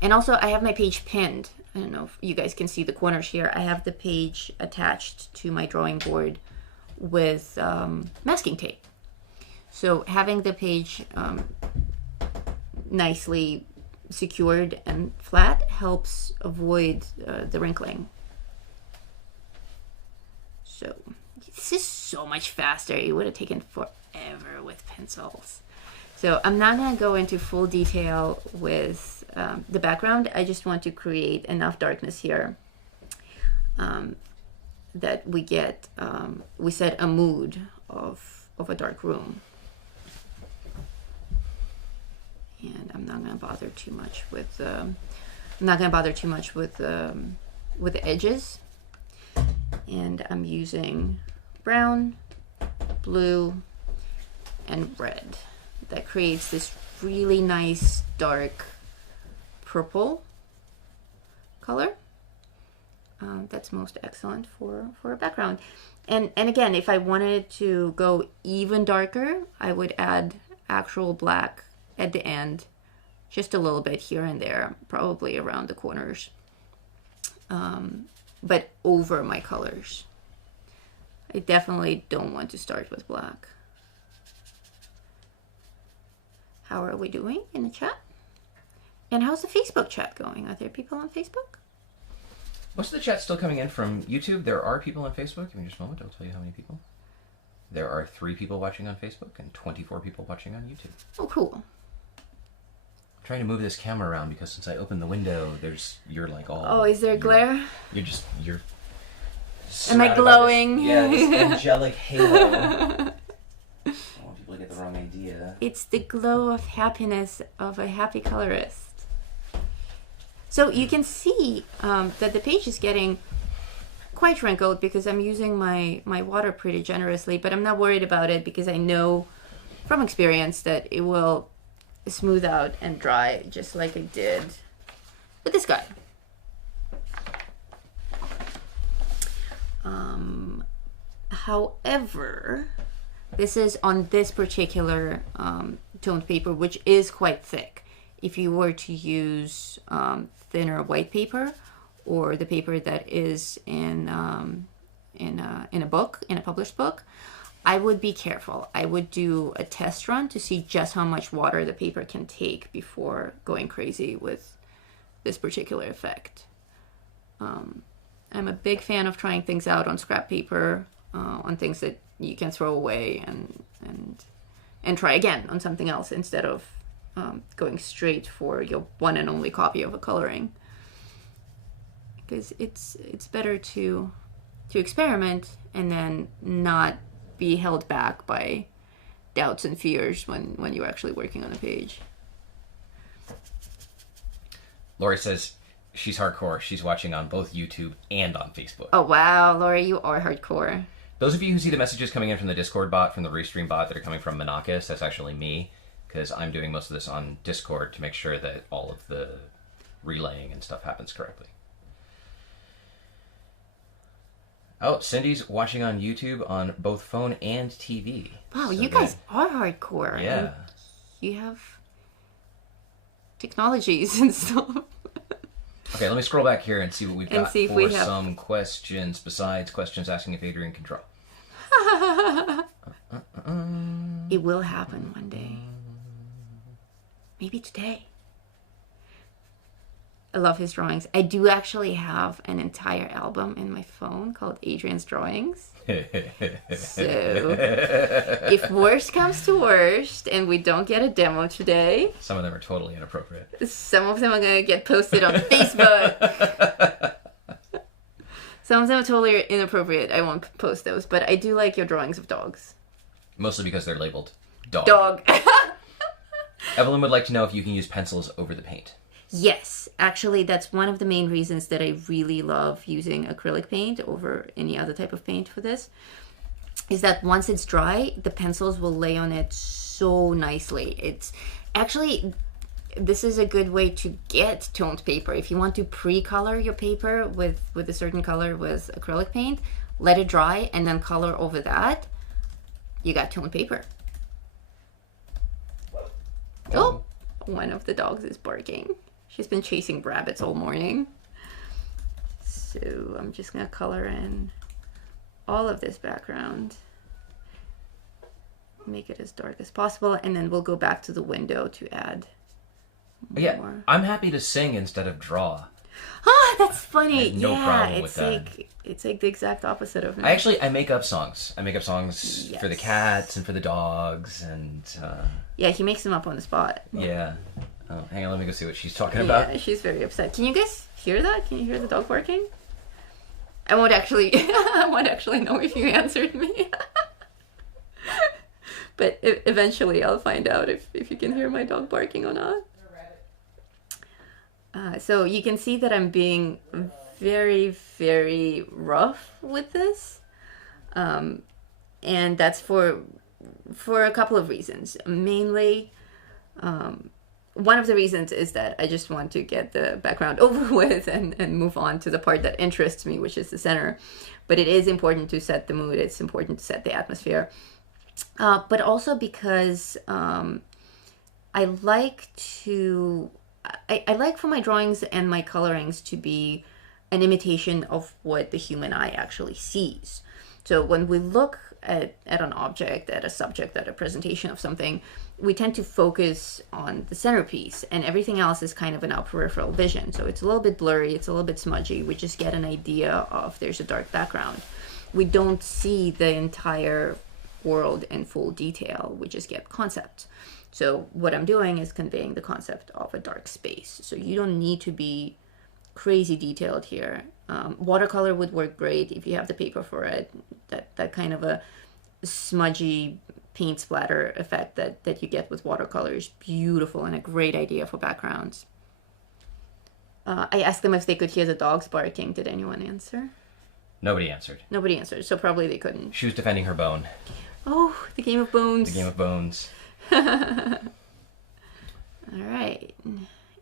And also I have my page pinned. I don't know if you guys can see the corners here. I have the page attached to my drawing board with masking tape. So having the page nicely secured and flat helps avoid the wrinkling. So this is so much faster. It would have taken forever with pencils. So I'm not going to go into full detail with the background. I just want to create enough darkness here that we get, we set a mood of a dark room. And I'm not going to bother too much with with the edges. And I'm using brown, blue, and red. That creates this really nice dark purple color. That's most excellent for a background. And again, if I wanted to go even darker, I would add actual black at the end, just a little bit here and there, probably around the corners, but over my colors. I definitely don't want to start with black. How are we doing in the chat? And how's the Facebook chat going? Are there people on Facebook? Most of the chat's still coming in from YouTube. There are people on Facebook. Give me just a moment. I'll tell you how many people. There are 3 people watching on Facebook and 24 people watching on YouTube. Oh, cool. I'm trying to move this camera around because since I opened the window, you're like all... Oh, is there glare? You're... Am I glowing? This angelic halo. I don't want people to get the wrong idea. It's the glow of happiness of a happy colorist. So you can see that the page is getting quite wrinkled because I'm using my water pretty generously, but I'm not worried about it because I know from experience that it will smooth out and dry just like it did with this guy. However, this is on this particular toned paper, which is quite thick. If you were to use thinner white paper or the paper that is in a book, in a published book, I would be careful. I would do a test run to see just how much water the paper can take before going crazy with this particular effect. I'm a big fan of trying things out on scrap paper, on things that you can throw away and try again on something else instead of going straight for your one and only copy of a coloring. Because it's better to experiment and then not be held back by doubts and fears when you're actually working on a page. Lori says she's hardcore. She's watching on both YouTube and on Facebook. Oh wow, Lori, you are hardcore. Those of you who see the messages coming in from the Discord bot, from the Restream bot that are coming from Monakis, that's actually me, because I'm doing most of this on Discord to make sure that all of the relaying and stuff happens correctly. Oh, Cindy's watching on YouTube on both phone and TV. Wow, so you guys are hardcore. Yeah. You have technologies and stuff. Okay, let me scroll back here and see what we've got see if for we have some questions besides questions asking if Adrian can draw. It will happen one day. Maybe today. I love his drawings. I do actually have an entire album in my phone called Adrian's Drawings. So, if worst comes to worst and we don't get a demo today... Some of them are totally inappropriate. Some of them are going to get posted on Facebook. Some of them are totally inappropriate. I won't post those, but I do like your drawings of dogs. Mostly because they're labeled dog. Dog. Evelyn would like to know if you can use pencils over the paint. Yes, actually, that's one of the main reasons that I really love using acrylic paint over any other type of paint for this. Is that once it's dry, the pencils will lay on it so nicely. It's actually, this is a good way to get toned paper. If you want to pre-color your paper with a certain color with acrylic paint, let it dry and then color over that. You got toned paper. Oh, one of the dogs is barking. She's been chasing rabbits all morning. So I'm just gonna color in all of this background. Make it as dark as possible, and then we'll go back to the window to add more. Yeah, I'm happy to sing instead of draw. Ah, that's funny. No problem with that. It's like the exact opposite of me. I make up songs. I make up songs for the cats and for the dogs, and yeah, he makes them up on the spot. yeah. Oh, hang on, let me go see what she's talking about. Yeah, she's very upset. Can you guys hear that? Can you hear the dog barking? I won't actually know if you answered me. But eventually I'll find out if you can hear my dog barking or not. So you can see that I'm being very, very rough with this. And that's for a couple of reasons. Mainly, one of the reasons is that I just want to get the background over with and move on to the part that interests me, which is the center. But it is important to set the mood. It's important to set the atmosphere. But also because I like for my drawings and my colorings to be an imitation of what the human eye actually sees. So when we look at an object, at a subject, at a presentation of something, we tend to focus on the centerpiece, and everything else is kind of in our peripheral vision. So it's a little bit blurry, it's a little bit smudgy. We just get an idea of there's a dark background. We don't see the entire world in full detail. We just get concepts. So what I'm doing is conveying the concept of a dark space. So you don't need to be crazy detailed here. Watercolor would work great if you have the paper for it. That kind of a smudgy paint splatter effect that you get with watercolor is beautiful and a great idea for backgrounds. I asked them if they could hear the dogs barking. Did anyone answer? Nobody answered. Nobody answered, so probably they couldn't. She was defending her bone. Oh, the Game of Bones. The Game of Bones. All right.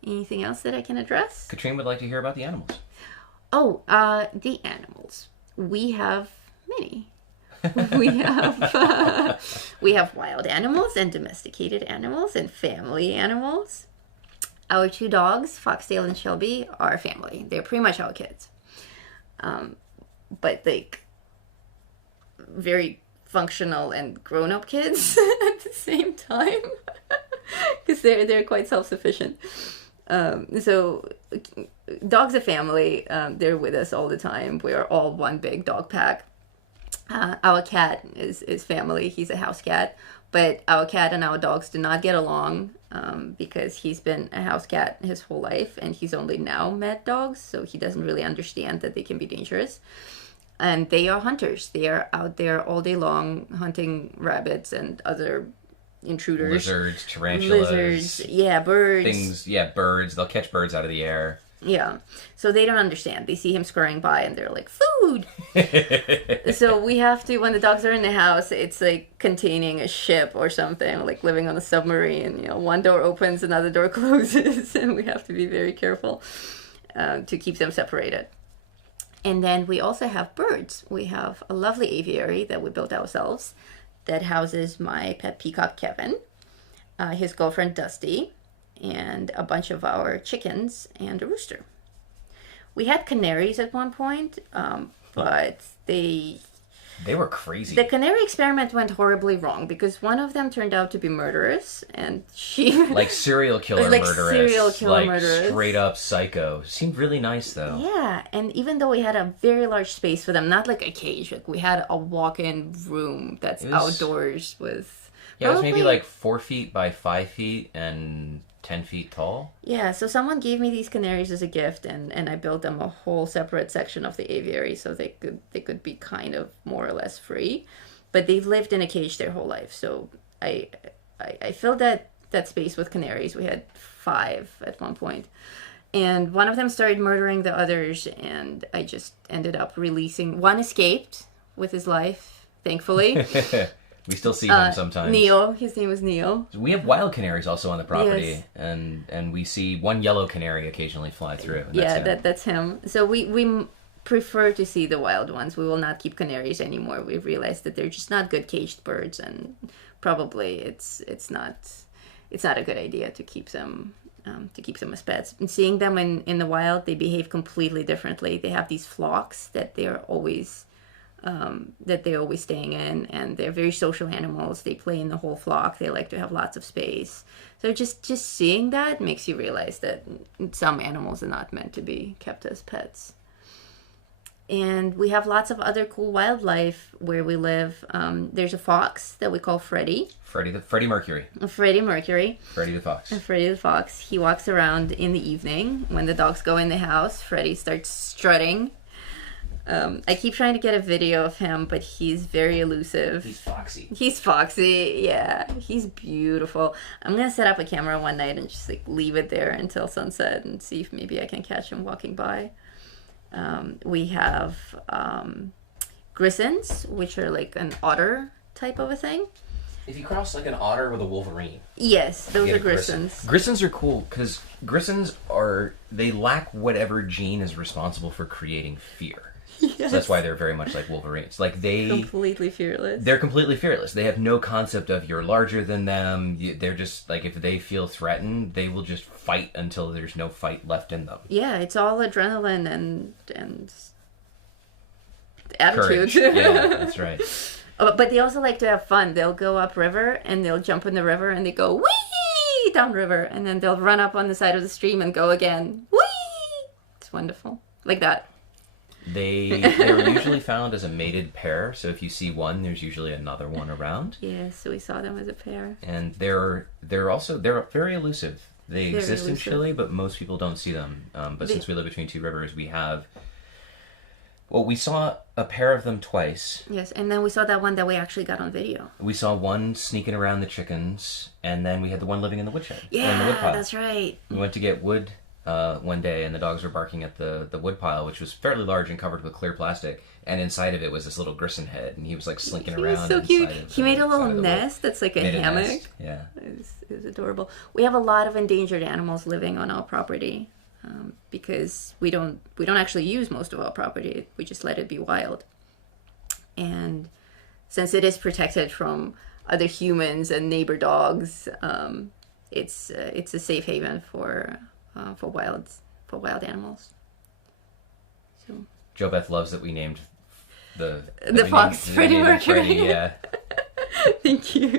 Anything else that I can address? Katrine would like to hear about the animals. Oh, the animals. We have many. We have wild animals and domesticated animals and family animals. Our two dogs, Foxtail and Shelby, are family. They're pretty much our kids. But like very functional and grown-up kids at the same time, because they're quite self-sufficient. So dogs are family. They're with us all the time. We're all one big dog pack. Our cat is family. He's a house cat, but our cat and our dogs do not get along because he's been a house cat his whole life, and he's only now met dogs, so he doesn't really understand that they can be dangerous. And they are hunters. They are out there all day long hunting rabbits and other intruders. Lizards, tarantulas. Yeah, birds. Birds. They'll catch birds out of the air. Yeah. So they don't understand. They see him scurrying by and they're like, food! So we have to, when the dogs are in the house, it's like containing a ship or something, like living on a submarine. You know, one door opens, another door closes, and we have to be very careful to keep them separated. And then we also have birds. We have a lovely aviary that we built ourselves that houses my pet peacock, Kevin, his girlfriend, Dusty, and a bunch of our chickens and a rooster. We had canaries at one point, but they were crazy. The canary experiment went horribly wrong because one of them turned out to be murderous, and she like serial killer murderous, straight up psycho. Seemed really nice though. Yeah, and even though we had a very large space for them, not like a cage, like we had a walk-in room that's outdoors with. Yeah, it was maybe like 4 feet by 5 feet and 10 feet tall. Yeah, so someone gave me these canaries as a gift, and I built them a whole separate section of the aviary so they could be kind of more or less free. But they've lived in a cage their whole life, so I feel that that space with canaries. We had 5 at one point. And one of them started murdering the others, and I just ended up releasing. One escaped with his life, thankfully. We still see them sometimes. Neo. His name was Neo. We have wild canaries also on the property, Yes. and we see one yellow canary occasionally fly through. And Yeah, that's him. that's him. So we prefer to see the wild ones. We will not keep canaries anymore. We've realized that they're just not good caged birds, and probably it's not a good idea to keep them as pets. And seeing them in the wild, they behave completely differently. They have these flocks that they're always staying in, and they're very social animals. They play in the whole flock. They like to have lots of space. So just seeing that makes you realize that some animals are not meant to be kept as pets. And we have lots of other cool wildlife where we live. There's a fox that we call Freddie. Freddie Mercury. Freddie Mercury. Freddie the fox. Freddie the fox. He walks around in the evening when the dogs go in the house. Freddie starts strutting. I keep trying to get a video of him, but he's very elusive. He's foxy. He's foxy, yeah. He's beautiful. I'm gonna set up a camera one night and just like leave it there until sunset and see if maybe I can catch him walking by. We have grisons, which are like an otter type of a thing. If you cross like an otter with a wolverine. Yes, those you are get a grisson. grisons. Grisons are cool because grisons they lack whatever gene is responsible for creating fear. Yes. So that's why they're very much like wolverines. Like Completely fearless. they're completely fearless. They have no concept of you're larger than them. They're just like, if they feel threatened, they will just fight until there's no fight left in them. Yeah, it's all adrenaline and attitude. Courage. Yeah, that's right. But they also like to have fun. They'll go upriver and they'll jump in the river and they go whee downriver, and then they'll run up on the side of the stream and go again whee. It's wonderful, like that. They're usually found as a mated pair. So if you see one, there's usually another one around. Yes, so we saw them as a pair. And they're very elusive. They Very exist in elusive. Chile, but most people don't see them. But since we live between two rivers, we saw a pair of them twice. Yes, and then we saw that one that we actually got on video. We saw one sneaking around the chickens, and then we had the one living in the woodshed. in the Yeah, woodpile. that's right. We went to get wood one day, and the dogs were barking at the woodpile, which was fairly large and covered with clear plastic. And inside of it was this little grison head, and he was like slinking He around. was so cute. inside of He the made a little side of the wood. nest that's like a Made hammock. nest. Yeah. It was adorable. We have a lot of endangered animals living on our property because we don't actually use most of our property. We just let it be wild. And since it is protected from other humans and neighbor dogs, it's a safe haven for wild animals. So Jo Beth loves that we named the fox Freddie Mercury. Freddie, yeah. thank you. He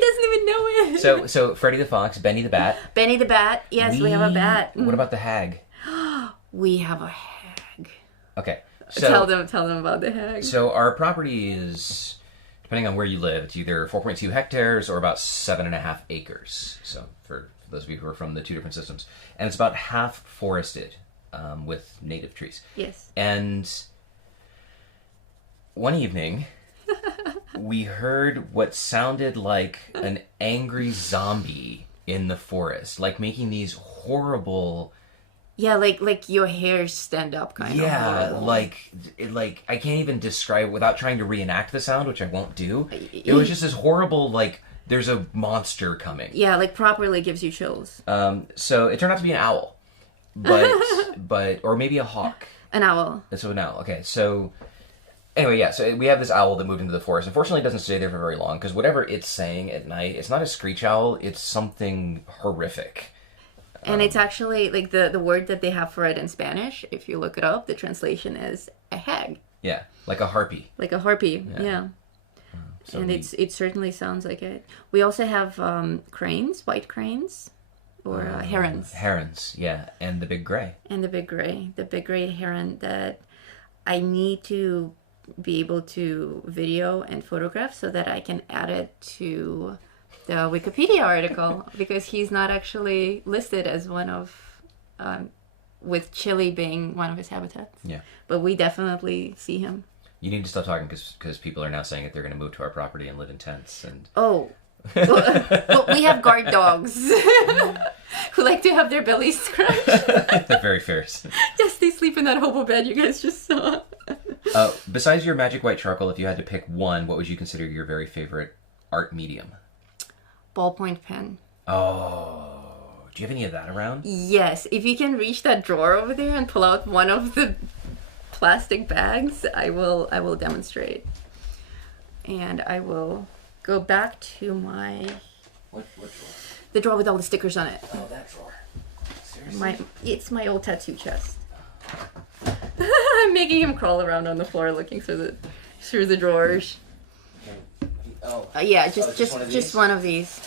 doesn't even know it. So Freddie the fox, Benny the bat. Benny the bat. Yes, we have a bat. What about the hag? We have a hag. Okay. So Tell them about the hag. So our property is, depending on where you live, it's either 4.2 hectares or about 7.5 acres. So for those of you who are from the two different systems, and it's about half forested with native trees. Yes. And one evening, we heard what sounded like an angry zombie in the forest, like making these horrible. Yeah, like your hairs stand up kind of. Yeah, horrible. like I can't even describe without trying to reenact the sound, which I won't do. It was just this horrible, like there's a monster coming. Yeah, like properly gives you chills. So it turned out to be an owl, but or maybe a hawk. An owl. So an owl. Okay, so anyway, yeah. So we have this owl that moved into the forest. Unfortunately, it doesn't stay there for very long because whatever it's saying at night, it's not a screech owl. It's something horrific. And it's actually, like, the word that they have for it in Spanish, if you look it up, the translation is a hag. Yeah, like a harpy. Like a harpy, yeah. So And it certainly sounds like it. We also have cranes, white cranes, or herons. Herons, yeah, and the big gray. And the big gray heron that I need to be able to video and photograph so that I can add it to the Wikipedia article because he's not actually listed as one of, with Chile being one of his habitats. Yeah. But we definitely see him. You need to stop talking because people are now saying that they're going to move to our property and live in tents. And Oh, Well, we have guard dogs who like to have their bellies scratched. They're very fierce. Yes, they sleep in that hobo bed you guys just saw. Besides your magic white charcoal, if you had to pick one, what would you consider your very favorite art medium? Ballpoint pen. Oh, do you have any of that around? Yes, if you can reach that drawer over there and pull out one of the plastic bags, I will demonstrate. And I will go back to my What drawer? the drawer with all the stickers on it. Oh, that drawer. Seriously? It's my old tattoo chest. I'm making him crawl around on the floor looking through the drawers. Oh. Yeah, just one of these.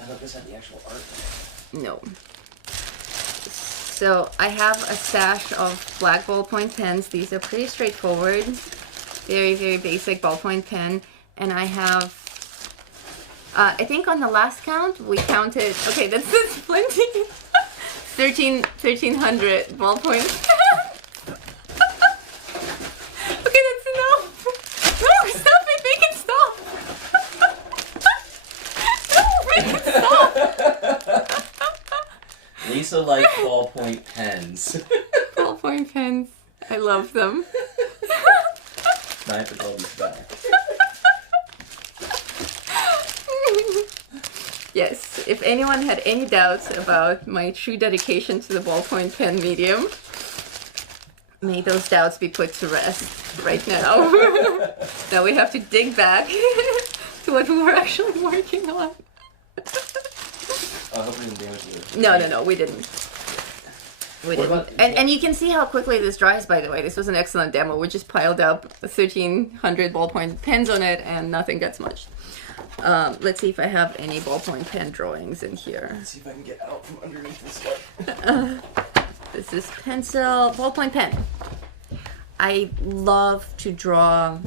I thought this had the actual art. No. So I have a stash of black ballpoint pens. These are pretty straightforward. Very, very basic ballpoint pen. And I have, I think on the last count, we counted, okay, that's plenty. 1,300 ballpoint. Okay, that's enough. No, stop it, make it stop. No, make it stop. Lisa likes ballpoint pens. Ballpoint pens. I love them. Now I have to call these back. Yes, if anyone had any doubts about my true dedication to the ballpoint pen medium, may those doubts be put to rest right now. Now we have to dig back to what we were actually working on. I hope we didn't damage it. No, we didn't. We didn't. And you can see how quickly this dries, by the way. This was an excellent demo. We just piled up 1,300 ballpoint pens on it and nothing got smudged. Let's see if I have any ballpoint pen drawings in here. Let's see if I can get out from underneath this stuff. This is pencil, ballpoint pen. I love to draw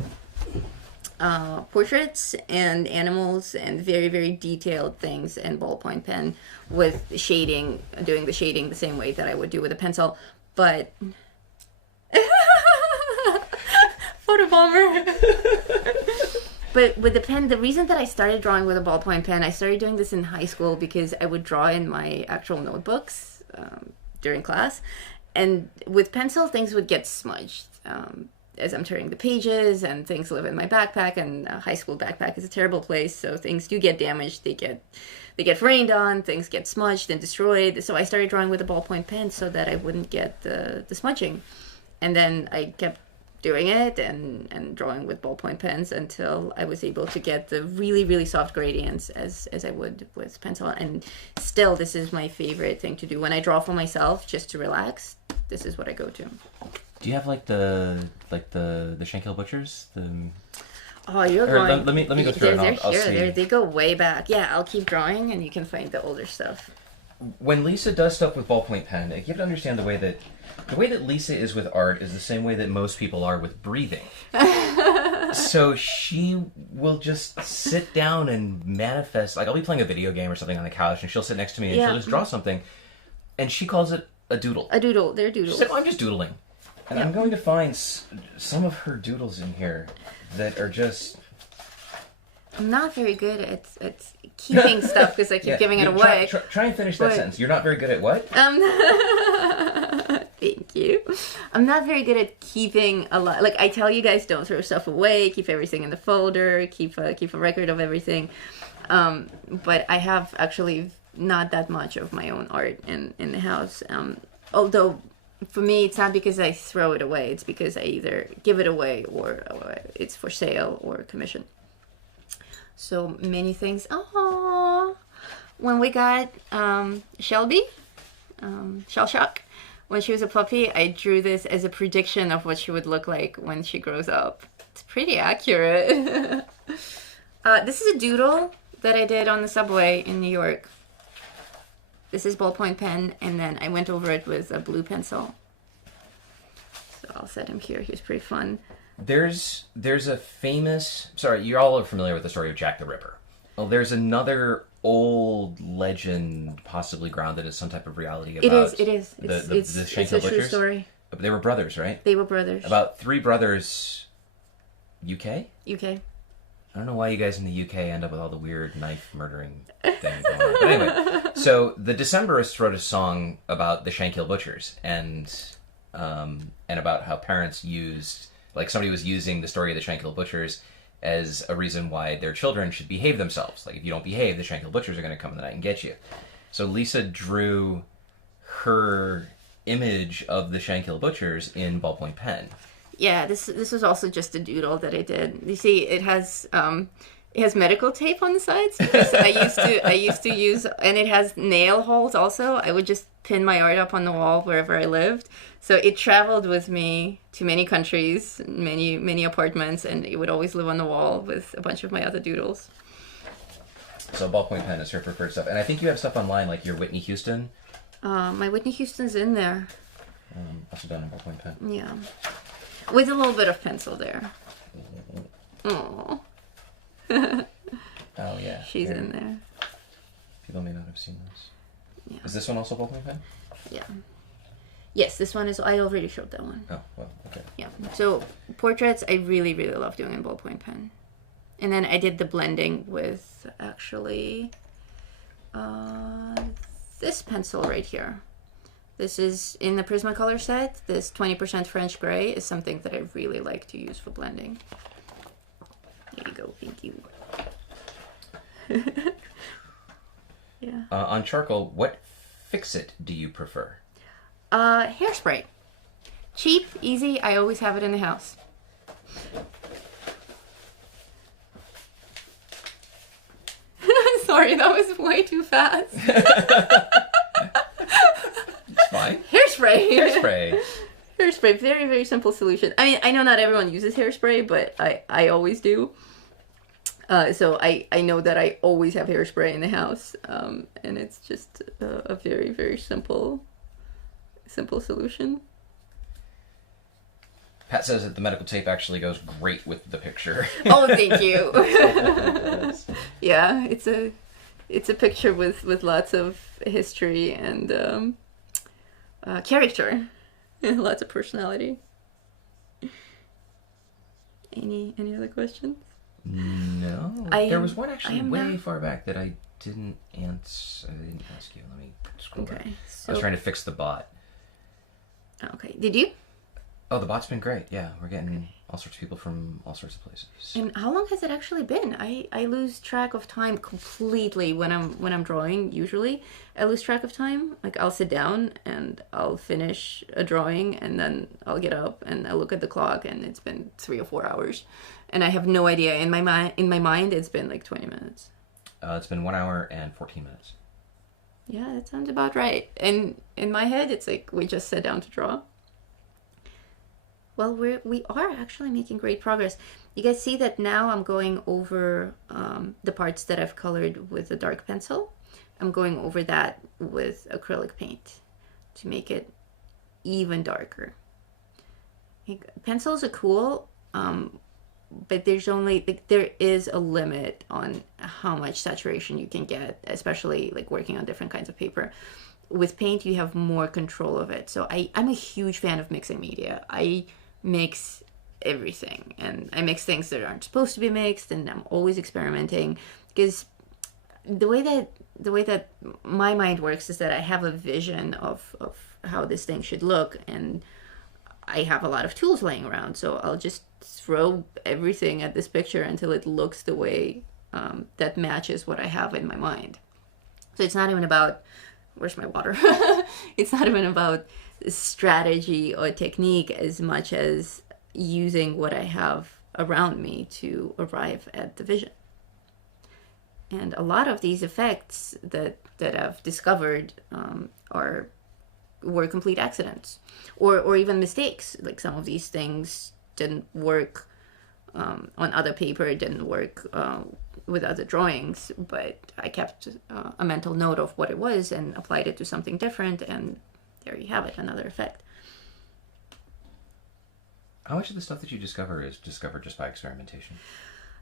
portraits and animals and very, very detailed things in ballpoint pen with shading, doing the shading the same way that I would do with a pencil. But photobomber. But with the pen, the reason that I started drawing with a ballpoint pen, I started doing this in high school because I would draw in my actual notebooks during class. And with pencil, things would get smudged as I'm turning the pages, and things live in my backpack, and a high school backpack is a terrible place, so things do get damaged. They get rained on, things get smudged and destroyed. So I started drawing with a ballpoint pen so that I wouldn't get the smudging. And then I kept doing it and drawing with ballpoint pens until I was able to get the really, really soft gradients as I would with pencil. And still, this is my favorite thing to do. When I draw for myself, just to relax, this is what I go to. Do you have like the Shankill Butchers? Oh, you're going. Let me go through it. And I'll see. They go way back. Yeah, I'll keep drawing, and you can find the older stuff. When Lisa does stuff with ballpoint pen, you have to understand the way that Lisa is with art is the same way that most people are with breathing. So she will just sit down and manifest. Like, I'll be playing a video game or something on the couch, and she'll sit next to me and she'll just draw something, and she calls it a doodle. A doodle. They're doodles. She said, "Oh, I'm just doodling." And I'm going to find some of her doodles in here that are just... I'm not very good at keeping stuff because I keep giving it away. Try and finish that sentence. You're not very good at what? Thank you. I'm not very good at keeping a lot. Like, I tell you guys, don't throw stuff away. Keep everything in the folder. Keep a record of everything. But I have actually not that much of my own art in the house. Although... For me, it's not because I throw it away. It's because I either give it away or it's for sale or commission. So many things. Aww. When we got Shelby, Shell Shock, when she was a puppy, I drew this as a prediction of what she would look like when she grows up. It's pretty accurate. This is a doodle that I did on the subway in New York. This is ballpoint pen, and then I went over it with a blue pencil. So I'll set him here. He's pretty fun. There's a famous... Sorry, you all are familiar with the story of Jack the Ripper. Well, there's another old legend, possibly grounded in some type of reality about... It is. It's a true story. They were brothers, right? They were brothers. About three brothers... UK? UK. I don't know why you guys in the UK end up with all the weird knife murdering thing going on. But anyway, so the Decemberists wrote a song about the Shankill Butchers and about how parents used, like somebody was using the story of the Shankill Butchers as a reason why their children should behave themselves. Like if you don't behave, the Shankill Butchers are going to come in the night and get you. So Lisa drew her image of the Shankill Butchers in ballpoint pen. Yeah, this was also just a doodle that I did. You see, it has medical tape on the sides because I used to use, and it has nail holes also. I would just pin my art up on the wall wherever I lived. So it traveled with me to many countries, many apartments, and it would always live on the wall with a bunch of my other doodles. So ballpoint pen is her preferred stuff, and I think you have stuff online like your Whitney Houston. My Whitney Houston's in there. Also done in ballpoint pen. Yeah. With a little bit of pencil there. Oh. Oh, yeah. She's in there. People may not have seen this. Yeah. Is this one also ballpoint pen? Yeah. Yes, this one is... I already showed that one. Oh, well, okay. Yeah. So, portraits, I really, really love doing in ballpoint pen. And then I did the blending with, actually, this pencil right here. This is in the Prismacolor set. This 20% French Gray is something that I really like to use for blending. There you go. Thank you. Yeah. On charcoal, what fix-it do you prefer? Hairspray. Cheap, easy. I always have it in the house. Sorry, that was way too fast. It's fine. Hairspray. Hairspray. Hairspray, very, very simple solution. I mean, I know not everyone uses hairspray, but I always do. So I know that I always have hairspray in the house, and it's just a very, very simple solution. Pat says that the medical tape actually goes great with the picture. Oh, thank you. Yeah, it's a picture with lots of history and character, lots of personality. Any other questions? No. There was one actually way far back that I didn't answer. I didn't ask you. Let me scroll back. So, I was trying to fix the bot. Okay. Did you? Oh, the bot's been great. Yeah, we're getting all sorts of people from all sorts of places. And how long has it actually been? I lose track of time completely when I'm drawing. Usually, I lose track of time. Like I'll sit down and I'll finish a drawing, and then I'll get up and I look at the clock, and it's been 3 or 4 hours, and I have no idea. In my mind, it's been like 20 minutes. It's been 1 hour and 14 minutes. Yeah, that sounds about right. And in my head, it's like we just sat down to draw. Well, we are actually making great progress. You guys see that now I'm going over the parts that I've colored with a dark pencil. I'm going over that with acrylic paint to make it even darker. Pencils are cool, but there is a limit on how much saturation you can get, especially like working on different kinds of paper. With paint, you have more control of it. So I'm a huge fan of mixing media. I mix everything, and I mix things that aren't supposed to be mixed, and I'm always experimenting because the way that my mind works is that I have a vision of how this thing should look, and I have a lot of tools laying around, so I'll just throw everything at this picture until it looks the way that matches what I have in my mind. So it's not even about, where's my water? It's not even about strategy or technique as much as using what I have around me to arrive at the vision. And a lot of these effects that I've discovered were complete accidents or even mistakes. Like some of these things didn't work on other paper, it didn't work with other drawings, but I kept a mental note of what it was and applied it to something different, and there you have it, another effect. How much of the stuff that you discover is discovered just by experimentation?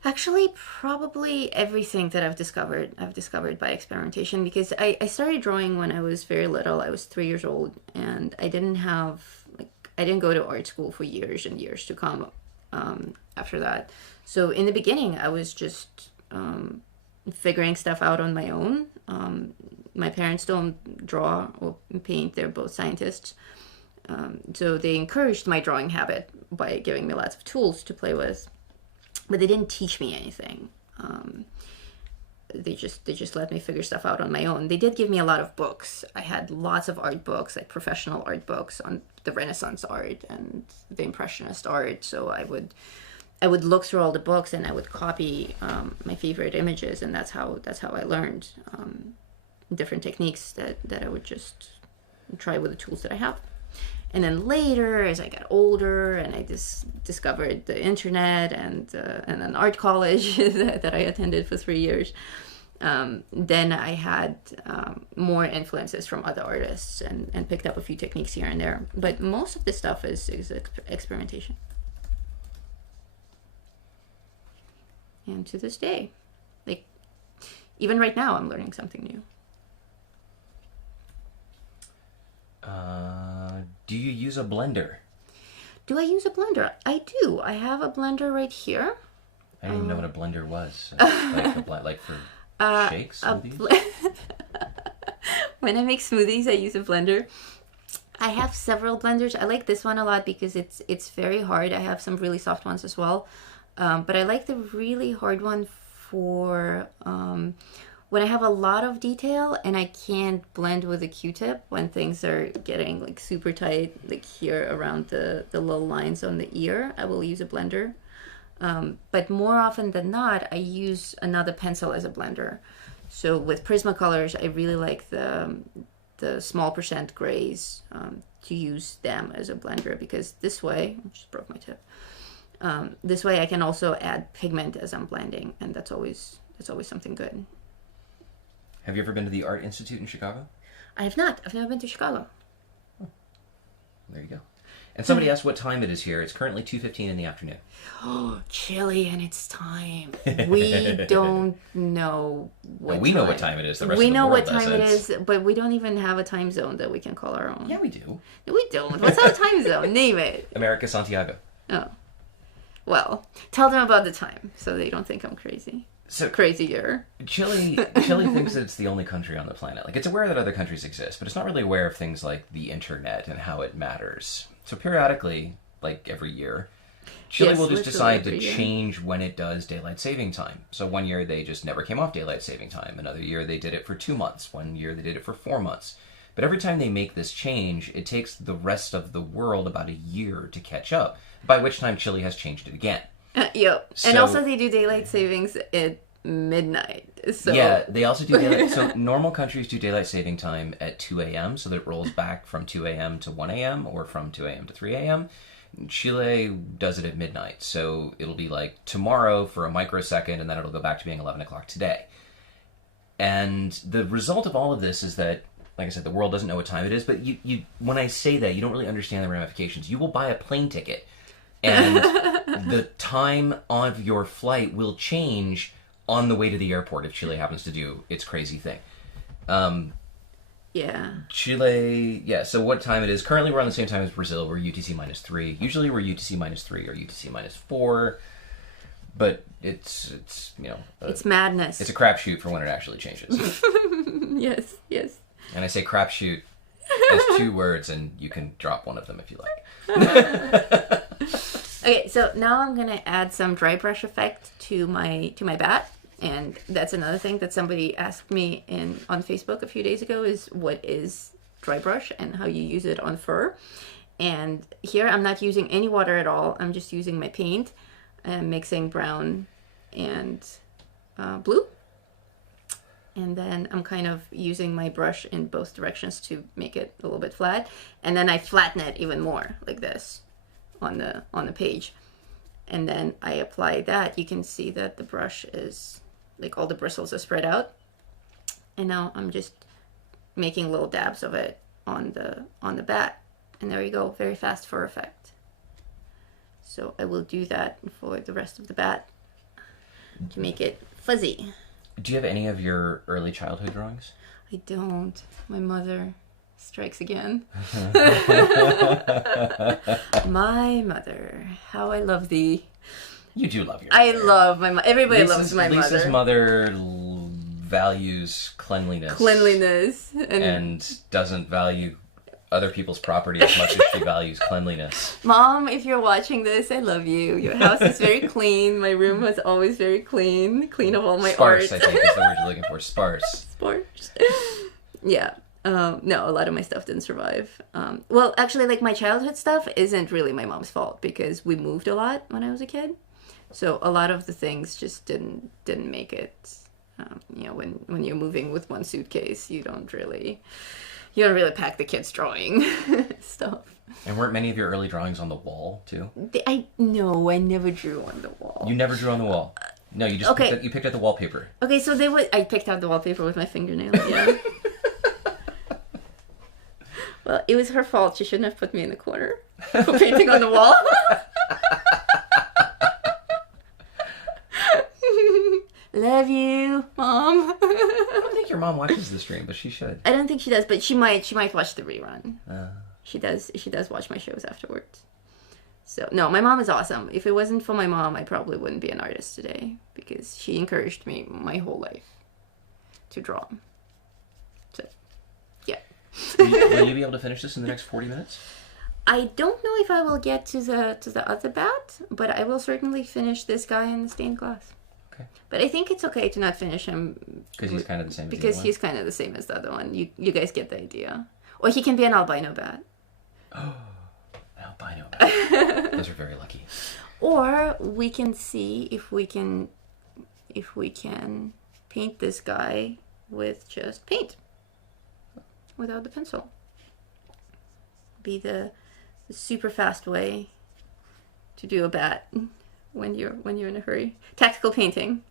Actually, probably everything that I've discovered by experimentation, because I started drawing when I was very little. I was 3 years old, and I didn't go to art school for years and years to come. after that. So in the beginning, I was just figuring stuff out on my own. My parents don't draw or paint; they're both scientists. So they encouraged my drawing habit by giving me lots of tools to play with, but they didn't teach me anything. They just let me figure stuff out on my own. They did give me a lot of books. I had lots of art books, like professional art books on the Renaissance art and the Impressionist art. So I would look through all the books and I would copy my favorite images, and that's how I learned different techniques that I would just try with the tools that I have. And then later, as I got older and I discovered the internet and an art college that I attended for 3 years, then I had more influences from other artists and picked up a few techniques here and there. But most of the stuff is experimentation. And to this day, like, even right now, I'm learning something new. Do you use a blender? Do I use a blender? I do. I have a blender right here. I didn't even know what a blender was. Like for shakes, smoothies? When I make smoothies, I use a blender. I have several blenders. I like this one a lot because it's very hard. I have some really soft ones as well. But I like the really hard one for when I have a lot of detail and I can't blend with a Q-tip when things are getting like super tight, like here around the little lines on the ear. I will use a blender. But more often than not, I use another pencil as a blender. So with Prismacolors, I really like the small percent grays to use them as a blender, because this way, I just broke my tip. This way I can also add pigment as I'm blending, and that's always something good. Have you ever been to the Art Institute in Chicago? I have not. I've never been to Chicago. Oh. There you go. And somebody asked what time it is here. It's currently 2:15 in the afternoon. Oh, chilly, and it's time. We don't know what we know what time it is. The rest we of the know world what time does. it is, but we don't even have a time zone that we can call our own. Yeah, we do. We don't. What's our time zone? Name it. America, Santiago. Oh. Well, tell them about the time so they don't think I'm crazy. So crazier. Chile thinks that it's the only country on the planet. Like, it's aware that other countries exist, but it's not really aware of things like the internet and how it matters. So periodically, like every year, Chile will just decide to change when it does daylight saving time. So one year they just never came off daylight saving time. Another year they did it for 2 months. One year they did it for 4 months. But every time they make this change, it takes the rest of the world about a year to catch up, by which time Chile has changed it again. Yep. So, and also they do daylight savings at midnight. So yeah, they also do daylight. So normal countries do daylight saving time at 2 a.m. so that it rolls back from 2 a.m. to 1 a.m. or from 2 a.m. to 3 a.m. Chile does it at midnight. So it'll be like tomorrow for a microsecond, and then it'll go back to being 11 o'clock today. And the result of all of this is that, like I said, the world doesn't know what time it is, but you when I say that, you don't really understand the ramifications. You will buy a plane ticket, and the time of your flight will change on the way to the airport if Chile happens to do its crazy thing. Yeah. Chile, yeah, so what time it is? Currently we're on the same time as Brazil. We're UTC -3. Usually we're UTC -3 or UTC -4. But it's you know... it's madness. It's a crapshoot for when it actually changes. Yes, yes. And I say crapshoot as 2 words, and you can drop one of them if you like. Okay, so now I'm gonna add some dry brush effect to my bat, and that's another thing that somebody asked me on Facebook a few days ago is what is dry brush and how you use it on fur. And here I'm not using any water at all. I'm just using my paint and mixing brown and blue. And then I'm kind of using my brush in both directions to make it a little bit flat. And then I flatten it even more like this on the page. And then I apply that. You can see that the brush is, like, all the bristles are spread out. And now I'm just making little dabs of it on the bat. And there you go, very fast fur effect. So I will do that for the rest of the bat to make it fuzzy. Do you have any of your early childhood drawings? I don't. My mother strikes again. My mother, how I love thee. You do love your I mother. love my mother. Everybody loves my Lisa's mother. mother values cleanliness. Cleanliness. And doesn't value other people's property as much as she values cleanliness. Mom, if you're watching this, I love you. Your house is very clean. My room was always very clean. Clean of all my Sparse, art. I think, is the word you're looking for. Sparse. Sparse. Yeah. No, a lot of my stuff didn't survive. Well, actually, like, my childhood stuff isn't really my mom's fault because we moved a lot when I was a kid. So a lot of the things just didn't make it. You know, when you're moving with one suitcase, you don't really pack the kids' drawing stuff. And weren't many of your early drawings on the wall, too? No, I never drew on the wall. You never drew on the wall? No, you just picked out the wallpaper. Okay, so I picked out the wallpaper with my fingernail, yeah. Well, it was her fault. She shouldn't have put me in the corner for painting on the wall. Love you, Mom. I don't think your mom watches the stream, but she should. I don't think she does, but she might watch the rerun. She does watch my shows afterwards. So, no, my mom is awesome. If it wasn't for my mom, I probably wouldn't be an artist today because she encouraged me my whole life to draw. So, yeah. Will you be able to finish this in the next 40 minutes? I don't know if I will get to the other bat, but I will certainly finish this guy in the stained glass. Okay. But I think it's okay to not finish him because he's kind of the same. Because he's kind of the same as the other one. You guys get the idea. Or he can be an albino bat. Oh, albino bat. Those are very lucky. Or we can see if we can paint this guy with just paint, without the pencil. Be the super fast way to do a bat when you're in a hurry. Tactical painting.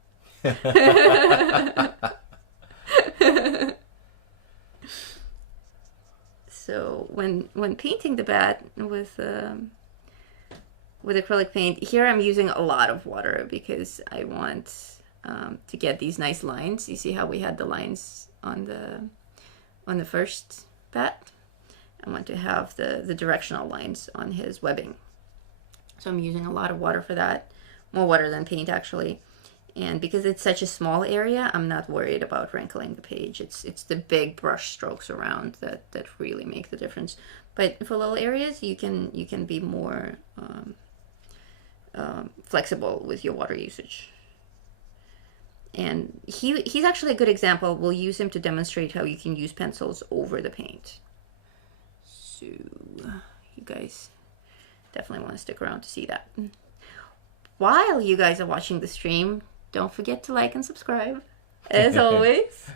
So when painting the bat with acrylic paint, here I'm using a lot of water because I want to get these nice lines. You see how we had the lines on the first bat? I want to have the directional lines on his webbing. So I'm using a lot of water for that. More water than paint, actually. And because it's such a small area, I'm not worried about wrinkling the page. It's the big brush strokes around that really make the difference. But for little areas, you can be more flexible with your water usage. And he's actually a good example. We'll use him to demonstrate how you can use pencils over the paint. So you guys definitely want to stick around to see that. While you guys are watching the stream, don't forget to like and subscribe, as always.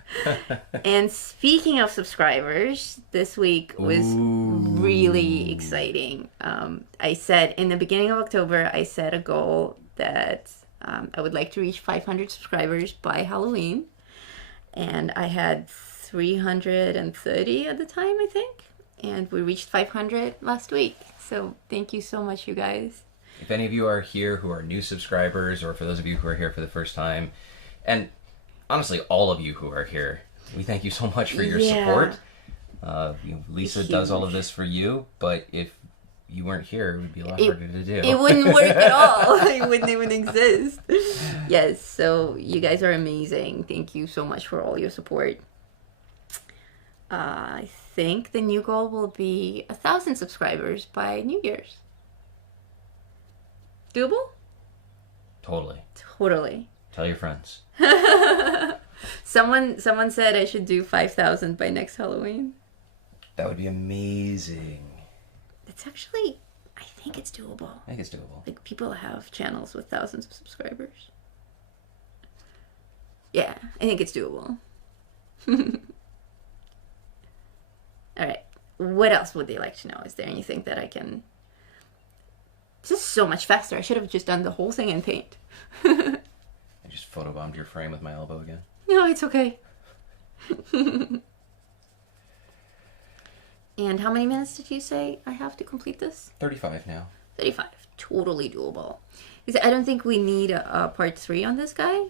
And speaking of subscribers, this week was really exciting. I said in the beginning of October, I set a goal that I would like to reach 500 subscribers by Halloween. And I had 330 at the time, I think. And we reached 500 last week. So thank you so much, you guys. If any of you are here who are new subscribers, or for those of you who are here for the first time, and honestly, all of you who are here, we thank you so much for your support. Lisa does all of this for you, but if you weren't here, it would be a lot harder to do. It wouldn't work at all. It wouldn't even exist. Yes, so you guys are amazing. Thank you so much for all your support. I think the new goal will be 1,000 subscribers by New Year's. Doable? Totally. Tell your friends. Someone said I should do 5,000 by next Halloween. That would be amazing. It's actually, I think it's doable. I think it's doable. Like, people have channels with thousands of subscribers. Yeah, I think it's doable. All right. What else would they like to know? Is there anything that I can... This is so much faster. I should have just done the whole thing in paint. I just photobombed your frame with my elbow again. No, it's okay. And how many minutes did you say I have to complete this? 35 now. 35. Totally doable. Because I don't think we need a part 3 on this guy.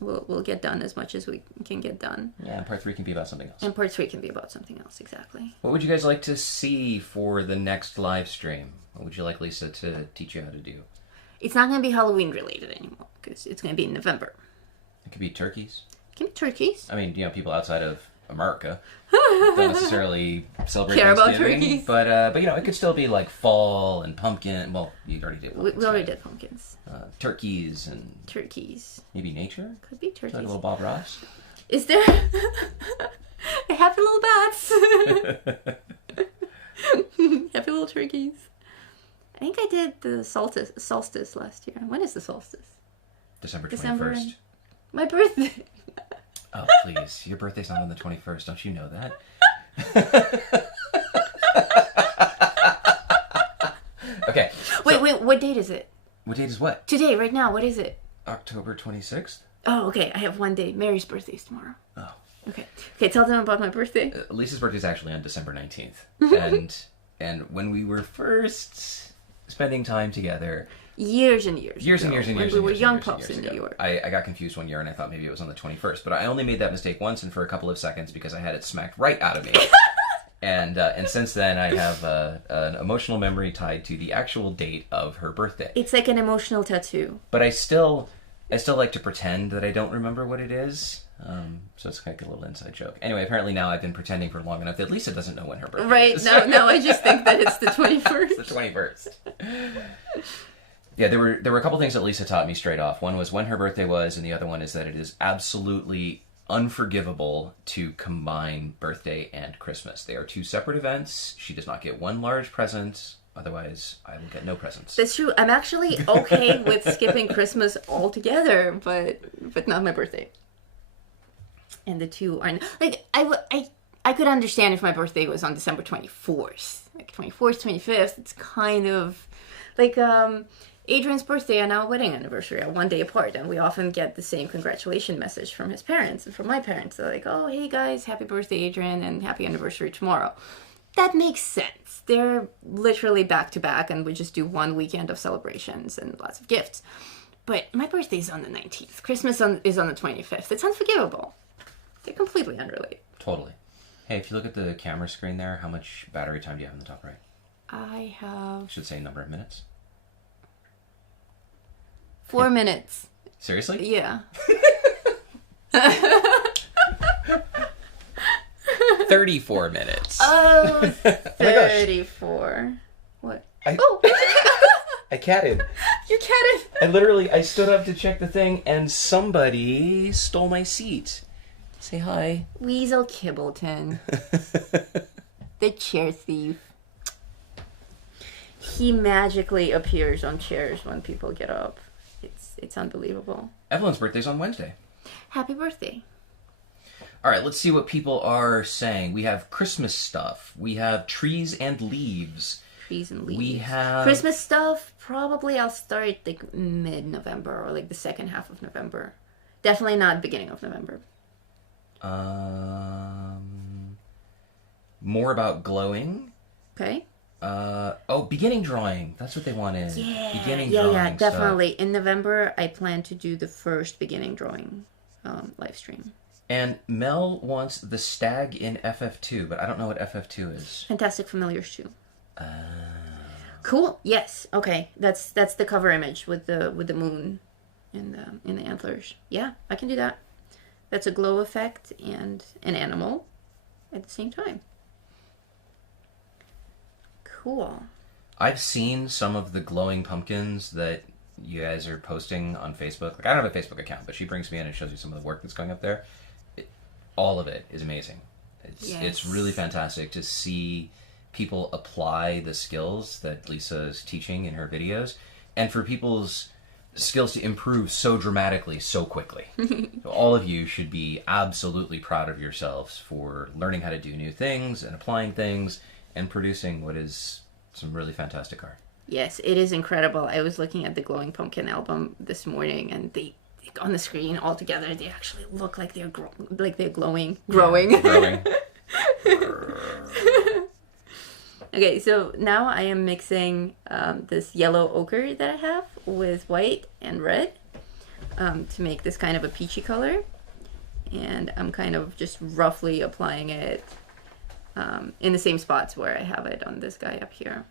we'll get done as much as we can get done. Yeah, and part 3 can be about something else. And part 3 can be about something else, exactly. What would you guys like to see for the next live stream? What would you like Lisa to teach you how to do? It's not going to be Halloween related anymore because it's going to be in November. It could be turkeys. It can be turkeys. I mean, people outside of America don't necessarily celebrate Care about Thanksgiving, turkeys. but it could still be like fall and pumpkin. Well, you already did pumpkins. We already did pumpkins. Turkeys and Turkeys. maybe nature. Could be turkeys. Like a little Bob Ross. Is there happy little bats? Happy little turkeys. I think I did the solstice last year. When is the solstice? December 21st. December. My birthday. Oh, please. Your birthday's not on the 21st. Don't you know that? Okay. Wait, what date is it? What date is what? Today, right now, what is it? October 26th? Oh, okay. I have one day. Mary's birthday's tomorrow. Oh. Okay, tell them about my birthday. Lisa's birthday is actually on December 19th. and when we were first spending time together... Years and years ago, when we were young pups in New York. I got confused one year and I thought maybe it was on the 21st. But I only made that mistake once and for a couple of seconds because I had it smacked right out of me. And since then I have an emotional memory tied to the actual date of her birthday. It's like an emotional tattoo. But I still like to pretend that I don't remember what it is. So it's like a little inside joke. Anyway, apparently now I've been pretending for long enough that Lisa doesn't know when her birthday is. Right, no, I just think that it's the 21st. It's the 21st. Yeah, there were a couple things that Lisa taught me straight off. One was when her birthday was, and the other one is that it is absolutely unforgivable to combine birthday and Christmas. They are two separate events. She does not get one large present. Otherwise, I will get no presents. That's true. I'm actually okay with skipping Christmas altogether, but not my birthday. And the two are like I could understand if my birthday was on December 24th, like 24th, 25th. It's kind of like Adrian's birthday and our wedding anniversary are one day apart, and we often get the same congratulation message from his parents and from my parents. They're like, "Oh, hey guys, happy birthday, Adrian, and happy anniversary tomorrow." That makes sense. They're literally back to back, and we just do one weekend of celebrations and lots of gifts. But my birthday's on the 19th. Christmas is on the 25th. It's unforgivable. They're completely unrelated. Totally. Hey, if you look at the camera screen there, how much battery time do you have in the top right? I have... Should say number of minutes. 4 minutes. Seriously? Yeah. 34 minutes. Oh, 34. What? Oh! I catted. You catted? I stood up to check the thing and somebody stole my seat. Say hi. Weasel Kibbleton. The chair thief. He magically appears on chairs when people get up. It's unbelievable. Evelyn's birthday's on Wednesday. Happy birthday. All right, let's see what people are saying. We have Christmas stuff. We have trees and leaves. Trees and leaves. We have... Christmas stuff, probably I'll start like mid-November or like the second half of November. Definitely not beginning of November. More about glowing. Okay. Beginning drawing. That's what they wanted. Yeah. Beginning drawing. Yeah, definitely. In November, I plan to do the first beginning drawing live stream. And Mel wants the stag in FF2, but I don't know what FF2 is. Fantastic Familiars 2. Cool. Yes. Okay. That's the cover image with the moon in the antlers. Yeah, I can do that. That's a glow effect and an animal at the same time. Cool. I've seen some of the glowing pumpkins that you guys are posting on Facebook. Like, I don't have a Facebook account, but she brings me in and shows me some of the work that's going up there. All of it is amazing. It's really fantastic to see people apply the skills that Lisa is teaching in her videos, and for people's skills to improve so dramatically, so quickly. So all of you should be absolutely proud of yourselves for learning how to do new things and applying things and producing what is some really fantastic art. Yes, it is incredible. I was looking at the Glowing Pumpkin album this morning, and they on the screen all together, they actually look like they're glowing, growing. Yeah, growing. Okay, so now I am mixing this yellow ochre that I have with white and red. to make this kind of a peachy color. And I'm kind of just roughly applying it in the same spots where I have it on this guy up here.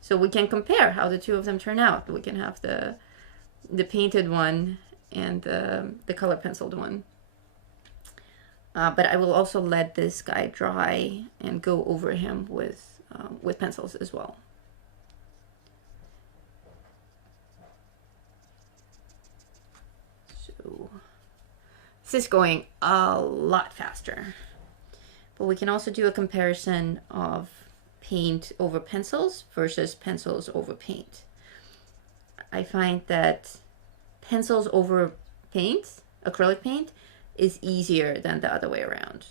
So we can compare how the two of them turn out. We can have the painted one and the color penciled one. But I will also let this guy dry and go over him with pencils as well. So this is going a lot faster. But we can also do a comparison of paint over pencils versus pencils over paint. I find that pencils over paint, acrylic paint, is easier than the other way around.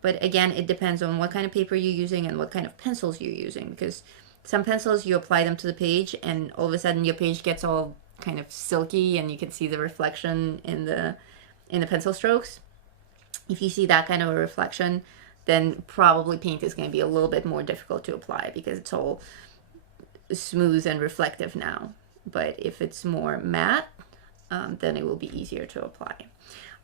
But again, it depends on what kind of paper you're using and what kind of pencils you're using, because some pencils you apply them to the page and all of a sudden your page gets all kind of silky and you can see the reflection in the pencil strokes. If you see that kind of a reflection, then probably paint is going to be a little bit more difficult to apply because it's all smooth and reflective now. But if it's more matte, then it will be easier to apply.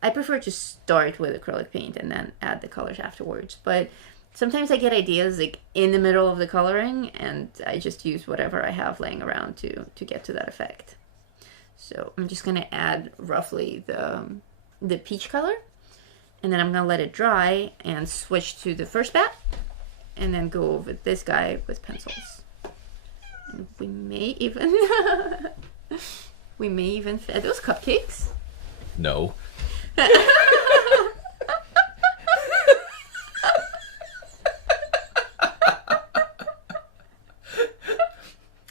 I prefer to start with acrylic paint and then add the colors afterwards. But sometimes I get ideas like in the middle of the coloring and I just use whatever I have laying around to get to that effect. So I'm just going to add roughly the peach color. And then I'm going to let it dry and switch to the first bat. And then go over this guy with pencils. And we may even... Are those cupcakes? No.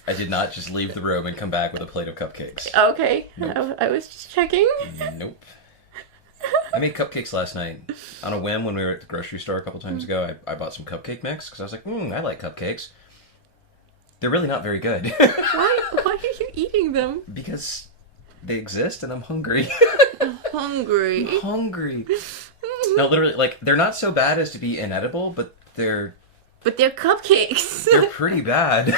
I did not just leave the room and come back with a plate of cupcakes. Okay. Nope. I was just checking. Nope. I made cupcakes last night on a whim when we were at the grocery store a couple times ago. I bought some cupcake mix because I was like, I like cupcakes. They're really not very good. Why are you eating them? Because they exist and I'm hungry. Hungry. I'm hungry. No, literally, like, they're not so bad as to be inedible, but they're cupcakes. They're pretty bad.